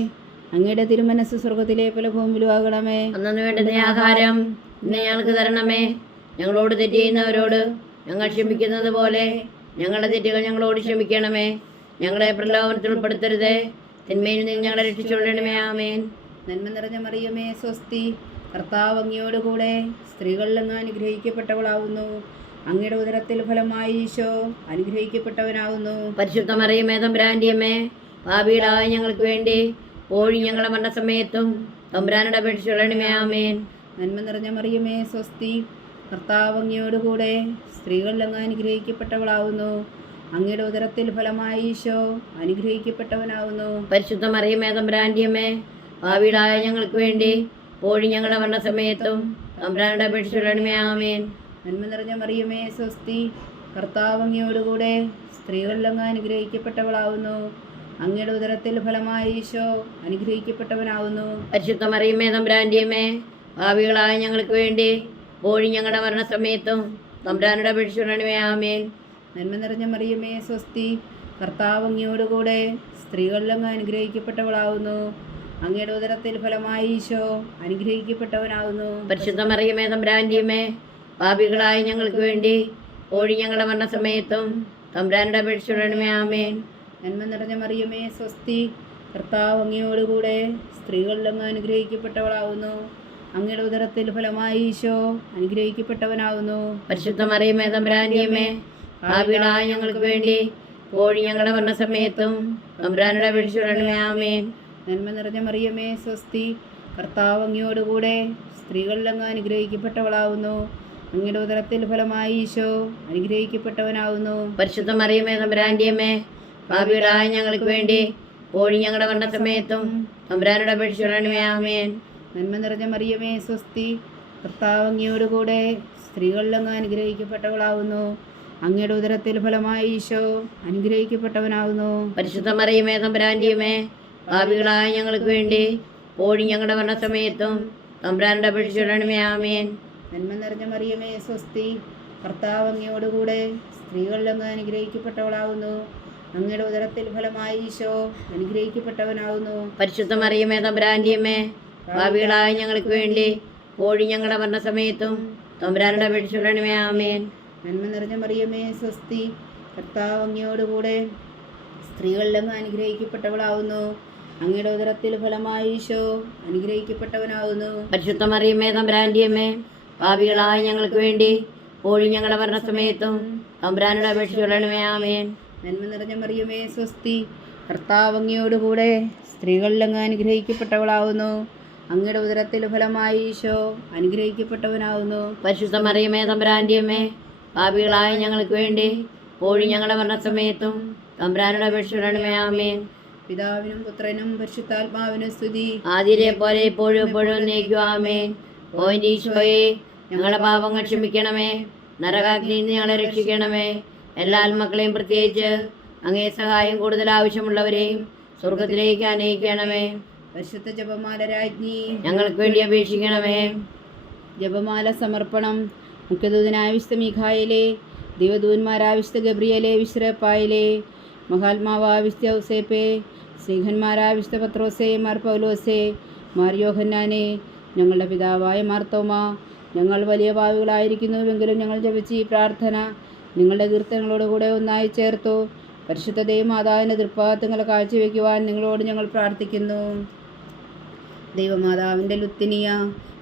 അങ്ങയുടെ തിരുമനസ്സ് സ്വർഗത്തിലെ പോലെ ഭൂമിയിലും ആകണമേ. അന്നു വേണ്ടുന്ന ആഹാരം ഇന്ന് ഞങ്ങൾക്ക് തരണമേ. ഞങ്ങളോട് തെറ്റ് ചെയ്യുന്നവരോട് ഞങ്ങൾ ക്ഷമിക്കുന്നത് പോലെ ഞങ്ങളുടെ തെറ്റുകൾ ഞങ്ങളോട് ക്ഷമിക്കണമേ. ഞങ്ങളെ പ്രലോഭനത്തിൽ ഉൾപ്പെടുത്തരുതേ, തിന്മയിൽ നിന്ന് ഞങ്ങളെ രക്ഷിച്ചുകൊള്ളണമേ. ആമേൻ. നന്മ നിറഞ്ഞ മറിയമേ സ്വസ്തി, കർത്താവ് അങ്ങയോടുകൂടെ സ്ത്രീകളിൽ അങ്ങ് അനുഗ്രഹിക്കപ്പെട്ടവളാവുന്നു. അങ്ങയുടെ ഉദരത്തിൽ ഫലമായി ഈശോ അനുഗ്രഹിക്കപ്പെട്ടവനാവുന്നു. പരിശുദ്ധ മറിയമേ തമ്പുരാന്റെ അമ്മേ, പാപികളായ ഞങ്ങൾക്ക് വേണ്ടി ഇപ്പോഴും ഞങ്ങളുടെ മരണസമയത്തും തമ്പുരാനോട് അപേക്ഷിച്ചുകൊള്ളണമേ. ആമേൻ. നന്മ നിറഞ്ഞ മറിയമേ സ്വസ്തി, കർത്താവ് അങ്ങയോടുകൂടെ സ്ത്രീകളിൽ അങ്ങ് അനുഗ്രഹിക്കപ്പെട്ടവളാവുന്നു. അങ്ങയുടെ ഉദരത്തിൽ ഫലമായി ഈശോ അനുഗ്രഹിക്കപ്പെട്ടവനാവുന്നു. പരിശുദ്ധ മറിയമേ തമ്പുരാന്റെ അമ്മേ, പാപികളായ ഞങ്ങൾക്ക് വേണ്ടി ഇപ്പോഴും ഞങ്ങളുടെ മരണസമയത്തും തമ്പുരാനോട് അപേക്ഷിച്ചുകൊള്ളണമേ. ആമേൻ. നന്മ നിറഞ്ഞ മറിയമേ സ്വസ്തി, കർത്താവ് അങ്ങയോടുകൂടെ സ്ത്രീകളിൽ അങ്ങ് അനുഗ്രഹിക്കപ്പെട്ടവളാവുന്നു. അങ്ങയുടെ ഉദരത്തിൽ ഫലമായി ഈശോ അനുഗ്രഹിക്കപ്പെട്ടവനാവുന്നു. പരിശുദ്ധ മറിയമേ തമ്പുരാന്റെ അമ്മേ, പാപികളായ ഞങ്ങൾക്ക് വേണ്ടി ഇപ്പോഴും ഞങ്ങളുടെ മരണസമയത്തും തമ്പുരാനോട് അപേക്ഷിച്ചുകൊള്ളണമേ. ആമേൻ. നന്മ നിറഞ്ഞ മറിയമേ സ്വസ്തി, കർത്താവ് അങ്ങയോടുകൂടെ സ്ത്രീകളിൽ അങ്ങ് അനുഗ്രഹിക്കപ്പെട്ടവളാവുന്നു. അങ്ങയുടെ ഉദരത്തിൽ ഫലമായി ഈശോ അനുഗ്രഹിക്കപ്പെട്ടവനാവുന്നു. പരിശുദ്ധ മറിയമേ തമ്പുരാന്റെ അമ്മേ, പാപികളായ ഞങ്ങൾക്ക് വേണ്ടി ഇപ്പോഴും ഞങ്ങളുടെ മരണസമയത്തും തമ്പുരാനോട് അപേക്ഷിച്ചുകൊള്ളണമേ. ആമേൻ. നന്മ നിറഞ്ഞ മറിയമേ സ്വസ്തി, കർത്താവ് അങ്ങയോടുകൂടെ സ്ത്രീകളിൽ അങ്ങ് അനുഗ്രഹിക്കപ്പെട്ടവളാവുന്നു. അങ്ങയുടെ ഉദരത്തിൽ ഫലമായി ഈശോ അനുഗ്രഹിക്കപ്പെട്ടവനാവുന്നു. പരിശുദ്ധ മറിയമേ തമ്പുരാന്റെ അമ്മേ, പാപികളായ ഞങ്ങൾക്ക് വേണ്ടി ഇപ്പോഴും ഞങ്ങളുടെ മരണസമയത്തും തമ്പുരാനോട് അപേക്ഷിച്ചുകൊള്ളണമേ. ആമേൻ. നന്മ നിറഞ്ഞ മറിയമേ സ്വസ്തി, കർത്താവ് അങ്ങയോടുകൂടെ സ്ത്രീകളിൽ അങ്ങ് അനുഗ്രഹിക്കപ്പെട്ടവളാവുന്നു. അങ്ങയുടെ ഉദരത്തിൽ ഫലമായി ഈശോ അനുഗ്രഹിക്കപ്പെട്ടവനാവുന്നു. പരിശുദ്ധ മറിയമേ തമ്പുരാന്റെ അമ്മേ, പാപികളായ ഞങ്ങൾക്ക് വേണ്ടി ഇപ്പോഴും ഞങ്ങളുടെ മരണസമയത്തും തമ്പുരാനോട് അപേക്ഷിച്ചുകൊള്ളണമേ. ആമേൻ. നന്മ നിറഞ്ഞ മറിയമേ സ്വസ്തി, കർത്താവ് അങ്ങയോടുകൂടെ സ്ത്രീകളിൽ അങ്ങ് അനുഗ്രഹിക്കപ്പെട്ടവളാവുന്നു. അങ്ങയുടെ ഉദരത്തിൽ ഫലമായി ഈശോ അനുഗ്രഹിക്കപ്പെട്ടവനാവുന്നു. പരിശുദ്ധ മറിയമേ തമ്പുരാന്റെ അമ്മേ, പാപികളായ ഞങ്ങൾക്ക് വേണ്ടി ഇപ്പോഴും ഞങ്ങളുടെ മരണസമയത്തും തമ്പുരാനോട് അപേക്ഷിച്ചുകൊള്ളണമേ. ആമേൻ. നന്മ നിറഞ്ഞ മറിയമേ സ്വസ്തി, കർത്താവ് അങ്ങയോടുകൂടെ സ്ത്രീകളിൽ അങ്ങ് അനുഗ്രഹിക്കപ്പെട്ടവളാവുന്നു. അങ്ങയുടെ ഉദരത്തിൽ ഫലമായി ഈശോ അനുഗ്രഹിക്കപ്പെട്ടവനാവുന്നു. പരിശുദ്ധ മറിയമേ തമ്പുരാന്റെ അമ്മേ, പാപികളായ ഞങ്ങൾക്ക് വേണ്ടി ഇപ്പോഴും ഞങ്ങളുടെ മരണസമയത്തും തമ്പുരാനോട് അപേക്ഷിച്ചുകൊള്ളണമേ. ആമേൻ. നന്മ നിറഞ്ഞ മറിയമേ സ്വസ്തി, കർത്താവ് അങ്ങയോടുകൂടെ സ്ത്രീകളിൽ അങ്ങ് അനുഗ്രഹിക്കപ്പെട്ടവളാവുന്നു. അങ്ങയുടെ ഉദരത്തിൽ ഫലമായി ഈശോ അനുഗ്രഹിക്കപ്പെട്ടവനാവുന്നു. പരിശുദ്ധ മറിയമേ തമ്പുരാന്റെ അമ്മേ, പാപികളായ ഞങ്ങൾക്ക് വേണ്ടി ഇപ്പോഴും ഞങ്ങളുടെ മരണസമയത്തും തമ്പുരാനോട് അപേക്ഷിച്ചുകൊള്ളണമേ. ആമേൻ. നന്മ നിറഞ്ഞ മറിയമേ സ്വസ്തി, കർത്താവ് അങ്ങയോടുകൂടെ സ്ത്രീകളിൽ അങ്ങ് അനുഗ്രഹിക്കപ്പെട്ടവളാവുന്നു. അങ്ങയുടെ ഉദരത്തിൽ ഫലമായി ഈശോ അനുഗ്രഹിക്കപ്പെട്ടവനാവുന്നു. പരിശുദ്ധ മറിയമേ തമ്പുരാന്റെ അമ്മേ, പാപികളായ ഞങ്ങൾക്ക് വേണ്ടി ഇപ്പോഴും ഞങ്ങളുടെ മരണസമയത്തും തമ്പുരാനോട് അപേക്ഷിച്ചുകൊള്ളണമേ. ആമേൻ. പിതാവിനും പുത്രനും പരിശുദ്ധാത്മാവിനും സ്തുതി, ആദിയിലെ പോലെ ഇപ്പോഴും എപ്പോഴും എന്നേക്കും. ആമേൻ. ഓ എൻ്റെ ഈശോയെ, ഞങ്ങളുടെ പാപങ്ങൾ ക്ഷമിക്കണമേ, നരകാഗ്നിയിൽ നിന്ന് ഞങ്ങളെ രക്ഷിക്കണമേ. എല്ലാ ആത്മാക്കളെയും പ്രത്യേകിച്ച് അങ്ങേ സഹായം കൂടുതൽ ആവശ്യമുള്ളവരെയും സ്വർഗത്തിലേക്ക് അനയിക്കണമേ. പരിശുദ്ധ ജപമാല രാജ്ഞി ഞങ്ങൾക്ക് വേണ്ടി അപേക്ഷിക്കണമേ. ജപമാല സമർപ്പണം. മുഖ്യദൂതനായ വിശുദ്ധ മീഖായേലേ, ദൈവദൂതന്മാരായ വിശുദ്ധ ഗബ്രിയേലേ, വിശ്രപ്പായിലേ, മഹാത്മാവായ വിശുദ്ധ ഔസേപ്പേ, സ്നേഹന്മാരായ വിശുദ്ധ പത്രോസേ, മാർ പൗലോസേ, മാർ യോഹന്നാനെ, ഞങ്ങളുടെ പിതാവായ മാർത്തോമ, ഞങ്ങൾ വലിയ പാവികളായിരിക്കുന്നുവെങ്കിലും ഞങ്ങൾ ജപിച്ച ഈ പ്രാർത്ഥന നിങ്ങളുടെ കീർത്തനങ്ങളോടുകൂടെ ഒന്നായി ചേർത്തു. പരിശുദ്ധ ദൈവമാതാവിൻ്റെ തൃപ്പാദങ്ങൾ കാഴ്ചവെക്കുവാൻ നിങ്ങളോട് ഞങ്ങൾ പ്രാർത്ഥിക്കുന്നു. ദൈവമാതാവിൻ്റെ ലുത്തിനിയ,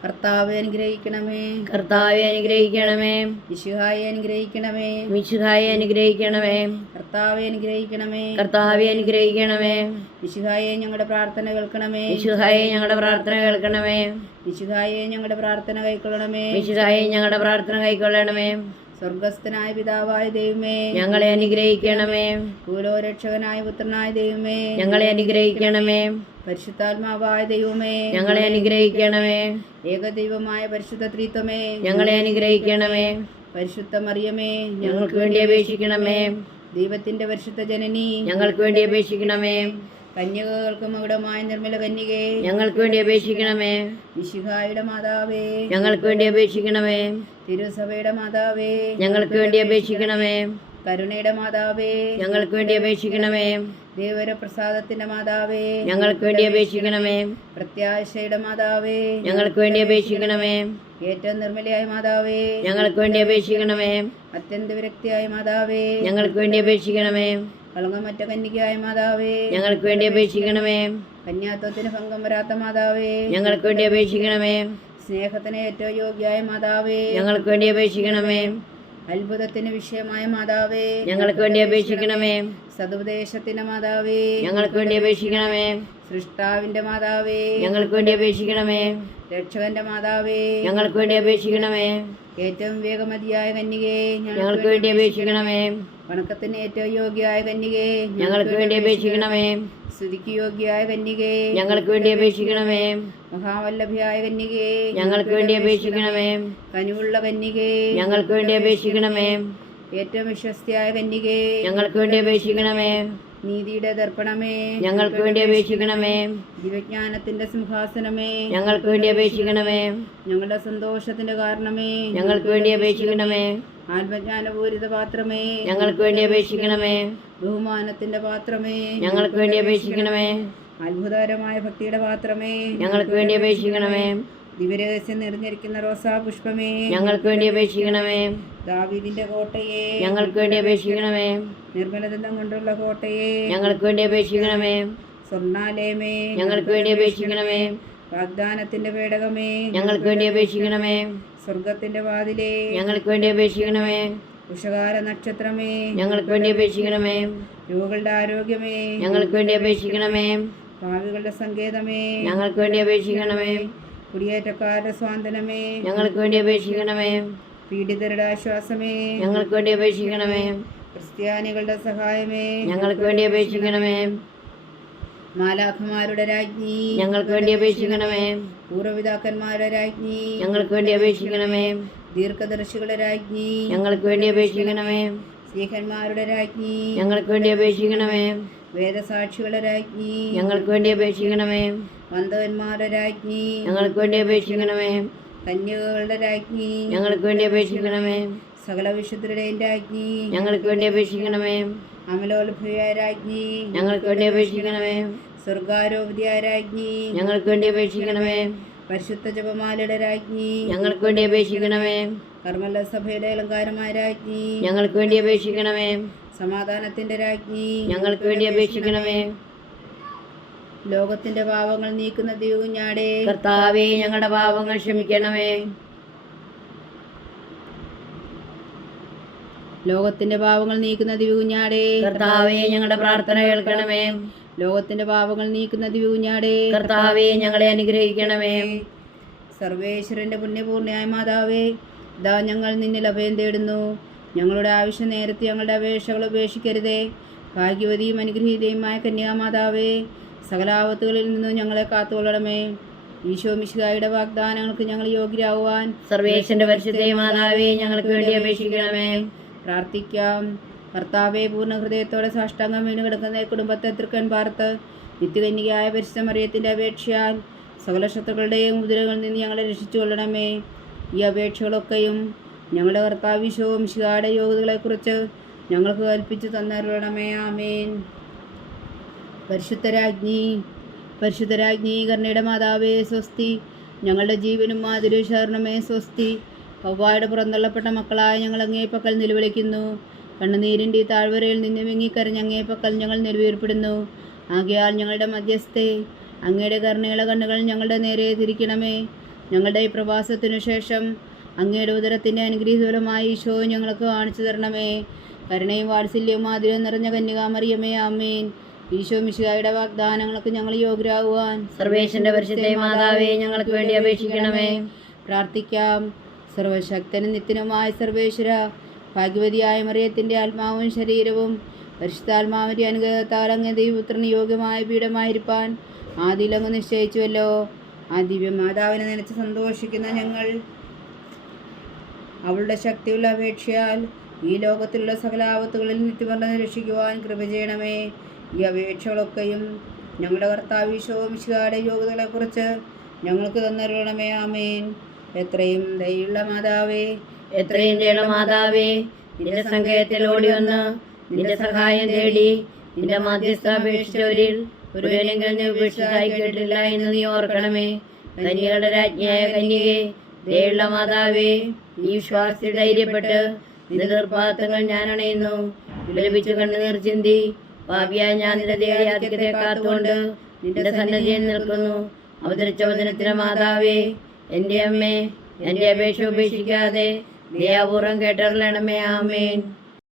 കർത്താവെ അനുഗ്രഹിക്കണമേ. കർത്താവെ അനുഗ്രഹിക്കണമേ. മിശിഹായെ അനുഗ്രഹിക്കണമേ. മിശിഹായെ അനുഗ്രഹിക്കണമേ. കർത്താവെ അനുഗ്രഹിക്കണമേ. കർത്താവെ അനുഗ്രഹിക്കണമേ. മിശിഹായെ ഞങ്ങളുടെ പ്രാർത്ഥന കേൾക്കണമേ. മിശിഹായെ ഞങ്ങളുടെ പ്രാർത്ഥന കേൾക്കണമേ. മിശിഹായെ ഞങ്ങളുടെ പ്രാർത്ഥന കൈക്കൊള്ളണമേ. മിശിഹായെ ഞങ്ങളുടെ പ്രാർത്ഥന കൈക്കൊള്ളണമേ. സ്വർഗസ്ഥനായ പിതാവായ ദൈവമേ, ഞങ്ങളെ അനുഗ്രഹിക്കണമേ. ഭൂലോകരക്ഷകനായ പുത്രനായ ദൈവമേ, ഞങ്ങളെ അനുഗ്രഹിക്കണമേ. പരിശുദ്ധാത്മാവായ ദൈവമേ, ഞങ്ങളെ അനുഗ്രഹിക്കണമേ. ഏകദൈവമായ പരിശുദ്ധ ത്രിത്വമേ, ഞങ്ങളെ അനുഗ്രഹിക്കണമേ. പരിശുദ്ധ മറിയമേ, ഞങ്ങൾക്ക് വേണ്ടി അപേക്ഷിക്കണമേ. ദൈവത്തിന്റെ പരിശുദ്ധ ജനനി, ഞങ്ങൾക്ക് വേണ്ടി അപേക്ഷിക്കണമേ. കന്യകകൾക്ക് മകുടമായ നിർമ്മല കന്യകേ, ഞങ്ങൾക്ക് വേണ്ടി അപേക്ഷിക്കണമേ. മിശിഹായുടെ മാതാവേ, ഞങ്ങൾക്ക് വേണ്ടി അപേക്ഷിക്കണമേ. തിരുസഭയുടെ മാതാവേ, ഞങ്ങൾക്ക് വേണ്ടി അപേക്ഷിക്കണമേ. കരുണയുടെ മാതാവേ, ഞങ്ങൾക്ക് വേണ്ടി അപേക്ഷിക്കണമേ. ദേവരപ്രസാദത്തിന്റെ മാതാവേ, ഞങ്ങൾക്ക് വേണ്ടി അപേക്ഷിക്കണമേ. പ്രത്യാശയുടെ മാതാവേ, ഞങ്ങൾക്ക് വേണ്ടി അപേക്ഷിക്കണമേ. ഏറ്റവും നിർമ്മലയായ മാതാവേ, ഞങ്ങൾക്ക് വേണ്ടി അപേക്ഷിക്കണമേ. അത്യന്ത വിരക്തിയായ മാതാവേ, ഞങ്ങൾക്ക് വേണ്ടി അപേക്ഷിക്കണമേ. കളങ്കമറ്റ കന്യകയായ മാതാവേ, ഞങ്ങൾക്ക് വേണ്ടി അപേക്ഷിക്കണമേ. കന്യാത്വത്തിന് ഭംഗം വരാത്ത മാതാവേ, ഞങ്ങൾക്ക് വേണ്ടി അപേക്ഷിക്കണമേ. സ്നേഹത്തിന് ഏറ്റവും യോഗ്യയായ മാതാവേ, ഞങ്ങൾക്ക് വേണ്ടി അപേക്ഷിക്കണമേ. അത്ഭുതത്തിന് വിഷയമായ മാതാവേ, ഞങ്ങൾക്ക് വേണ്ടി അപേക്ഷിക്കണമേ. സതുപദേശത്തിന് മാതാവേ, ഞങ്ങൾക്ക് വേണ്ടി അപേക്ഷിക്കണമേ. സൃഷ്ടാവിന്റെ മാതാവേ, ഞങ്ങൾക്ക് വേണ്ടി അപേക്ഷിക്കണമേ. രക്ഷകന്റെ മാതാവേ, ഞങ്ങൾക്ക് വേണ്ടി അപേക്ഷിക്കണമേ. ഏറ്റവും വേഗമതിയായ കന്യകേ, ഞങ്ങൾക്ക് വേണ്ടി അപേക്ഷിക്കണമേ. വണക്കത്തിന് ഏറ്റവും യോഗ്യയായ കന്യകേ, ഞങ്ങൾക്ക് വേണ്ടി അപേക്ഷിക്കണമേ. സ്തുതിക്ക് യോഗ്യയായ കന്യകേ, ഞങ്ങൾക്ക് വേണ്ടി അപേക്ഷിക്കണമേ. മഹാവല്ലഭയായ കന്യകേ, ഞങ്ങൾക്ക് വേണ്ടി അപേക്ഷിക്കണമേ. കനിവുള്ള കന്യകേ, ഞങ്ങൾക്ക് വേണ്ടി അപേക്ഷിക്കണമേ. ഏറ്റവും വിശ്വസ്തയായ കന്യകേ, ഞങ്ങൾക്ക് വേണ്ടി അപേക്ഷിക്കണമേ. നീതിയുടെ ദർപ്പണമേ, ഞങ്ങൾക്ക് വേണ്ടി അപേക്ഷിക്കണമേ. ദിവ്യജ്ഞാനത്തിന്റെ സിംഹാസനമേ, ഞങ്ങൾക്ക് വേണ്ടി അപേക്ഷിക്കണമേ. ഞങ്ങളുടെ സന്തോഷത്തിന്റെ കാരണമേ, ഞങ്ങൾക്ക് വേണ്ടി അപേക്ഷിക്കണമേ. ആത്മജ്ഞാനപൂരിത പാത്രമേ, ഞങ്ങൾക്ക് വേണ്ടി അപേക്ഷിക്കണമേ. ബഹുമാനത്തിന്റെ പാത്രമേ, ഞങ്ങൾക്ക് വേണ്ടി അപേക്ഷിക്കണമേ. അത്ഭുതകരമായ ഭക്തിയുടെ പാത്രമേ, ഞങ്ങൾക്ക് വേണ്ടി അപേക്ഷിക്കണമേ. ദിവ്യരഹസ്യം നിറഞ്ഞിരിക്കുന്ന റോസാ പുഷ്പമേ, ഞങ്ങൾക്ക് വേണ്ടി അപേക്ഷിക്കണമേ. ദാവീദിന്റെ കോട്ടയെ, ഞങ്ങൾക്ക് വേണ്ടി അപേക്ഷിക്കണമേ. നിർമ്മലദന്തം കൊണ്ടുള്ള കോട്ടയെ, ഞങ്ങൾക്ക് വേണ്ടി അപേക്ഷിക്കണമേ. സ്വർണ്ണാലയമേ, ഞങ്ങൾക്ക് വേണ്ടി അപേക്ഷിക്കണമേ. വാഗ്ദാനത്തിന്റെ പേടകമേ, ഞങ്ങൾക്ക് വേണ്ടി അപേക്ഷിക്കണമേ. സ്വർഗത്തിന്റെ വാതിലേ, ഞങ്ങൾക്ക് വേണ്ടി അപേക്ഷിക്കണമേ. ഉഷകാര നക്ഷത്രമേ, ഞങ്ങൾക്ക് വേണ്ടി അപേക്ഷിക്കണമേ. രോഗികളുടെ ആരോഗ്യമേ, ഞങ്ങൾക്ക് വേണ്ടി അപേക്ഷിക്കണമേ. ഭാവികളുടെ സങ്കേതമേ, ഞങ്ങൾക്ക് വേണ്ടി അപേക്ഷിക്കണമേ. കുടിയേറ്റക്കാരുടെ സ്വാതന്ത്ര്യമേ, ഞങ്ങൾക്ക് വേണ്ടി അപേക്ഷിക്കണമേ. പീഡിതരുടെ ആശ്വാസമേ, ഞങ്ങൾക്ക് വേണ്ടി അപേക്ഷിക്കണമേ. ക്രിസ്ത്യാനികളുടെ സഹായമേ, ഞങ്ങൾക്ക് വേണ്ടി അപേക്ഷിക്കണമേ. മാലാഖമാരുടെ രാജ്ഞി, ഞങ്ങൾക്ക് വേണ്ടി അപേക്ഷിക്കണമേ. പൂർവ്വപിതാക്കന്മാരുടെ രാജ്ഞി, ഞങ്ങൾക്ക് വേണ്ടി അപേക്ഷിക്കണമേ. ദീർഘദർശികളുടെ രാജ്ഞി, ഞങ്ങൾക്ക് വേണ്ടി അപേക്ഷിക്കണമേ. സ്ത്രീഹന്മാരുടെ രാജ്ഞി, ഞങ്ങൾക്ക് വേണ്ടി അപേക്ഷിക്കണമേ. വേദസാക്ഷികളുടെ രാജ്ഞി, ഞങ്ങൾക്ക് വേണ്ടി അപേക്ഷിക്കണമേ. വന്ധവന്മാരുടെ രാജ്ഞി, ഞങ്ങൾക്ക് വേണ്ടി അപേക്ഷിക്കണമേ. കന്യകകളുടെ രാജ്ഞി, ഞങ്ങൾക്ക് വേണ്ടി അപേക്ഷിക്കണമേ. സകല വിശുദ്ധരുടെയും രാജ്ഞി, ഞങ്ങൾക്ക് വേണ്ടി അപേക്ഷിക്കണമേ. അമലോത്ഭവയായ രാജ്ഞി, ഞങ്ങൾക്ക് വേണ്ടി അപേക്ഷിക്കണമേ. സ്വർഗാരോപതിയായ രാജ്ഞി, ഞങ്ങൾക്ക് വേണ്ടി അപേക്ഷിക്കണമേ. പരിശുദ്ധ ജപമാലയുടെ രാജ്ഞി, ഞങ്ങൾക്ക് വേണ്ടി അപേക്ഷിക്കണമേ. കർമ്മല സഭയുടെ അലങ്കാരമായ രാജ്ഞി, ഞങ്ങൾക്ക് വേണ്ടി അപേക്ഷിക്കണമേ. സമാധാനത്തിന്റെ രാജ്ഞി, ഞങ്ങൾക്ക് വേണ്ടി അപേക്ഷിക്കണമേ. ലോകത്തിന്റെ പാപങ്ങൾ നീക്കുന്ന ദിവ്യകുഞ്ഞാടേ, കർത്താവേ, ഞങ്ങളുടെ പാപങ്ങൾ ക്ഷമിക്കണമേ. ലോകത്തിന്റെ പാപങ്ങൾ നീക്കുന്ന ദിവ്യകുഞ്ഞാടേ, കർത്താവേ, ഞങ്ങളുടെ പ്രാർത്ഥന കേൾക്കണമേ. ലോകത്തിന്റെ പാപങ്ങൾ നീക്കുന്ന ദിവ്യകുഞ്ഞാടേ, കർത്താവേ, ഞങ്ങളെ അനുഗ്രഹിക്കണമേ. സർവേശ്വരന്റെ പുണ്യപൂർണ്ണയായ മാതാവേ, ഇതാ ഞങ്ങൾ നിന്നിൽ അഭയം തേടുന്നു. ഞങ്ങളുടെ ആവശ്യ നേരത്തെ ഞങ്ങളുടെ അപേക്ഷകൾ ഉപേക്ഷിക്കരുതേ. ഭാഗ്യവതിയും അനുഗ്രഹീതയുമായ കന്യാമാതാവേ, സകലാപത്തുകളിൽ നിന്നും ഞങ്ങളെ കാത്തുകൊള്ളണമേ. ഈശോ മിശിഹായുടെ വാഗ്ദാനങ്ങൾക്ക് ഞങ്ങൾ യോഗ്യരാകുവാൻ സർവേശ്വരന്റെ പരിശുദ്ധ മാതാവേ, ഞങ്ങൾക്ക് വേണ്ടി അപേക്ഷിക്കണമേ. പ്രാർത്ഥിക്കാം. കർത്താവെ, പൂർണ്ണ ഹൃദയത്തോടെ സാഷ്ടാംഗം വീണ് കിടക്കുന്ന ഈ കുടുംബത്തെ തൃക്കൺ പാർത്ത് നിത്യകന്യകയായ പരിശുദ്ധ മറിയത്തിൻ്റെ അപേക്ഷയാൽ സകല ശത്രുക്കളുടെയും കുതിരകളിൽ നിന്ന് ഞങ്ങളെ രക്ഷിച്ചു കൊള്ളണമേ. ഈ അപേക്ഷകളൊക്കെയും ഞങ്ങളുടെ കർത്താവ് ഈശോ മിശിഹായുടെ യോഗ്യതകളെക്കുറിച്ച് ഞങ്ങൾക്ക് കൽപ്പിച്ചു തന്നരുളണമേ. ആമേൻ. പരിശുദ്ധരാജ്ഞി കരുണയുടെ മാതാവേ, സ്വസ്തി. ഞങ്ങളുടെ ജീവനും മാതിരി ശരണമേ, സ്വസ്തി. ഹവ്വായുടെ പുറന്തള്ളപ്പെട്ട മക്കളായ ഞങ്ങൾ അങ്ങേ പക്കൽ നിലവിളിക്കുന്നു. കണ്ണുനീരിൻ്റെ ഈ താഴ്വരയിൽ നിന്ന് വിങ്ങിക്കരഞ്ഞ് അങ്ങേ പക്കൽ ഞങ്ങൾ നെടുവീർപ്പെടുന്നു. ആകയാൽ ഞങ്ങളുടെ മധ്യസ്ഥേ, അങ്ങയുടെ കരുണയുള്ള കണ്ണുകൾ ഞങ്ങളുടെ നേരെ തിരിക്കണമേ. ഞങ്ങളുടെ ഈ പ്രവാസത്തിനു ശേഷം അങ്ങയുടെ ഉദരത്തിൻ്റെ അനുഗ്രഹീതമായ ഈശോ ഞങ്ങൾക്ക് കാണിച്ചു തരണമേ. കരുണയും വാത്സല്യവും മാധുര്യം നിറഞ്ഞ കന്യകാമറിയമേ, ആമേൻ. ഈശോ മിശിഹായുടെ വാഗ്ദാനങ്ങൾക്ക് ഞങ്ങൾ യോഗ്യരാകുവാൻ സർവേശ്വരന്റെ പരിശുദ്ധ മാതാവേ, ഞങ്ങൾക്ക് വേണ്ടി അപേക്ഷിക്കണമേ. പ്രാർത്ഥിക്കാം. സർവശക്തനും നിത്യനുമായ സർവേശ്വര, ഭാഗ്യവതിയായ മറിയത്തിൻ്റെ ആത്മാവും ശരീരവും പരിശുദ്ധാത്മാവിൻ്റെ അനുഗ്രഹത്താൽ അങ്ങേ ദൈവപുത്രന് യോഗ്യമായ പീഠമായിരിക്കാൻ ആദിയിലങ്ങ് നിശ്ചയിച്ചുവല്ലോ. ആ ദിവ്യമാതാവിനെ നനച്ച് സന്തോഷിക്കുന്ന ഞങ്ങൾ അവളുടെ ശക്തിയുള്ള അപേക്ഷയാൽ ഈ ലോകത്തിലുള്ള സകല ആപത്തുകളിൽ നിത്യവർണ്ണ രക്ഷിക്കുവാൻ കൃപ ചെയ്യണമേ. ഈ അപേക്ഷകളൊക്കെയും ഞങ്ങളുടെ കർത്താവ് ഈശോ മിശിഹായുടെ യോഗ്യതകളെക്കുറിച്ച് ഞങ്ങൾക്ക് തന്നരുളണമേ. ആമേൻ. എത്രയും ദയുള്ള മാതാവേ, എത്രയും ദയുള്ള മാതാവേ, നിന്റെ സങ്കേതത്തിൽ ഓടി വന്ന് നിന്റെ സഹായം തേടി നിന്റെ മധ്യസ്ഥ അപേക്ഷിച്ചവരിൽ ഒരുവനെങ്കിലും നീ ഉപേക്ഷിച്ചതായി കേട്ടില്ല എന്ന് നീ ഓർക്കണമേ. കന്യകളുടെ രാജ്ഞിയായ കന്യകേ, ദയുള്ള മാതാവേ, ഈ വിശ്വാസത്തിൽ ധൈര്യപ്പെട്ട് നിന്റെ നിർപ്പാദങ്ങൾ ഞാൻ അണയുന്നു. വിലപിച്ചു കണ്ണുനീർ ചിന്തി പാപിയായ ഞാൻ നിന്റെ ദയാധിക്യത്തെ കാത്തുകൊണ്ട് നിന്റെ സന്നദ്ധിയിൽ നിൽക്കുന്നു. അവതരിച്ച വചനത്തിന് മാതാവേ, എൻ്റെ അമ്മേ, എൻ്റെ അപേക്ഷ ഉപേക്ഷിക്കാതെ ദയാപൂർവം കേട്ടറിയണമേ. ആമേൻ.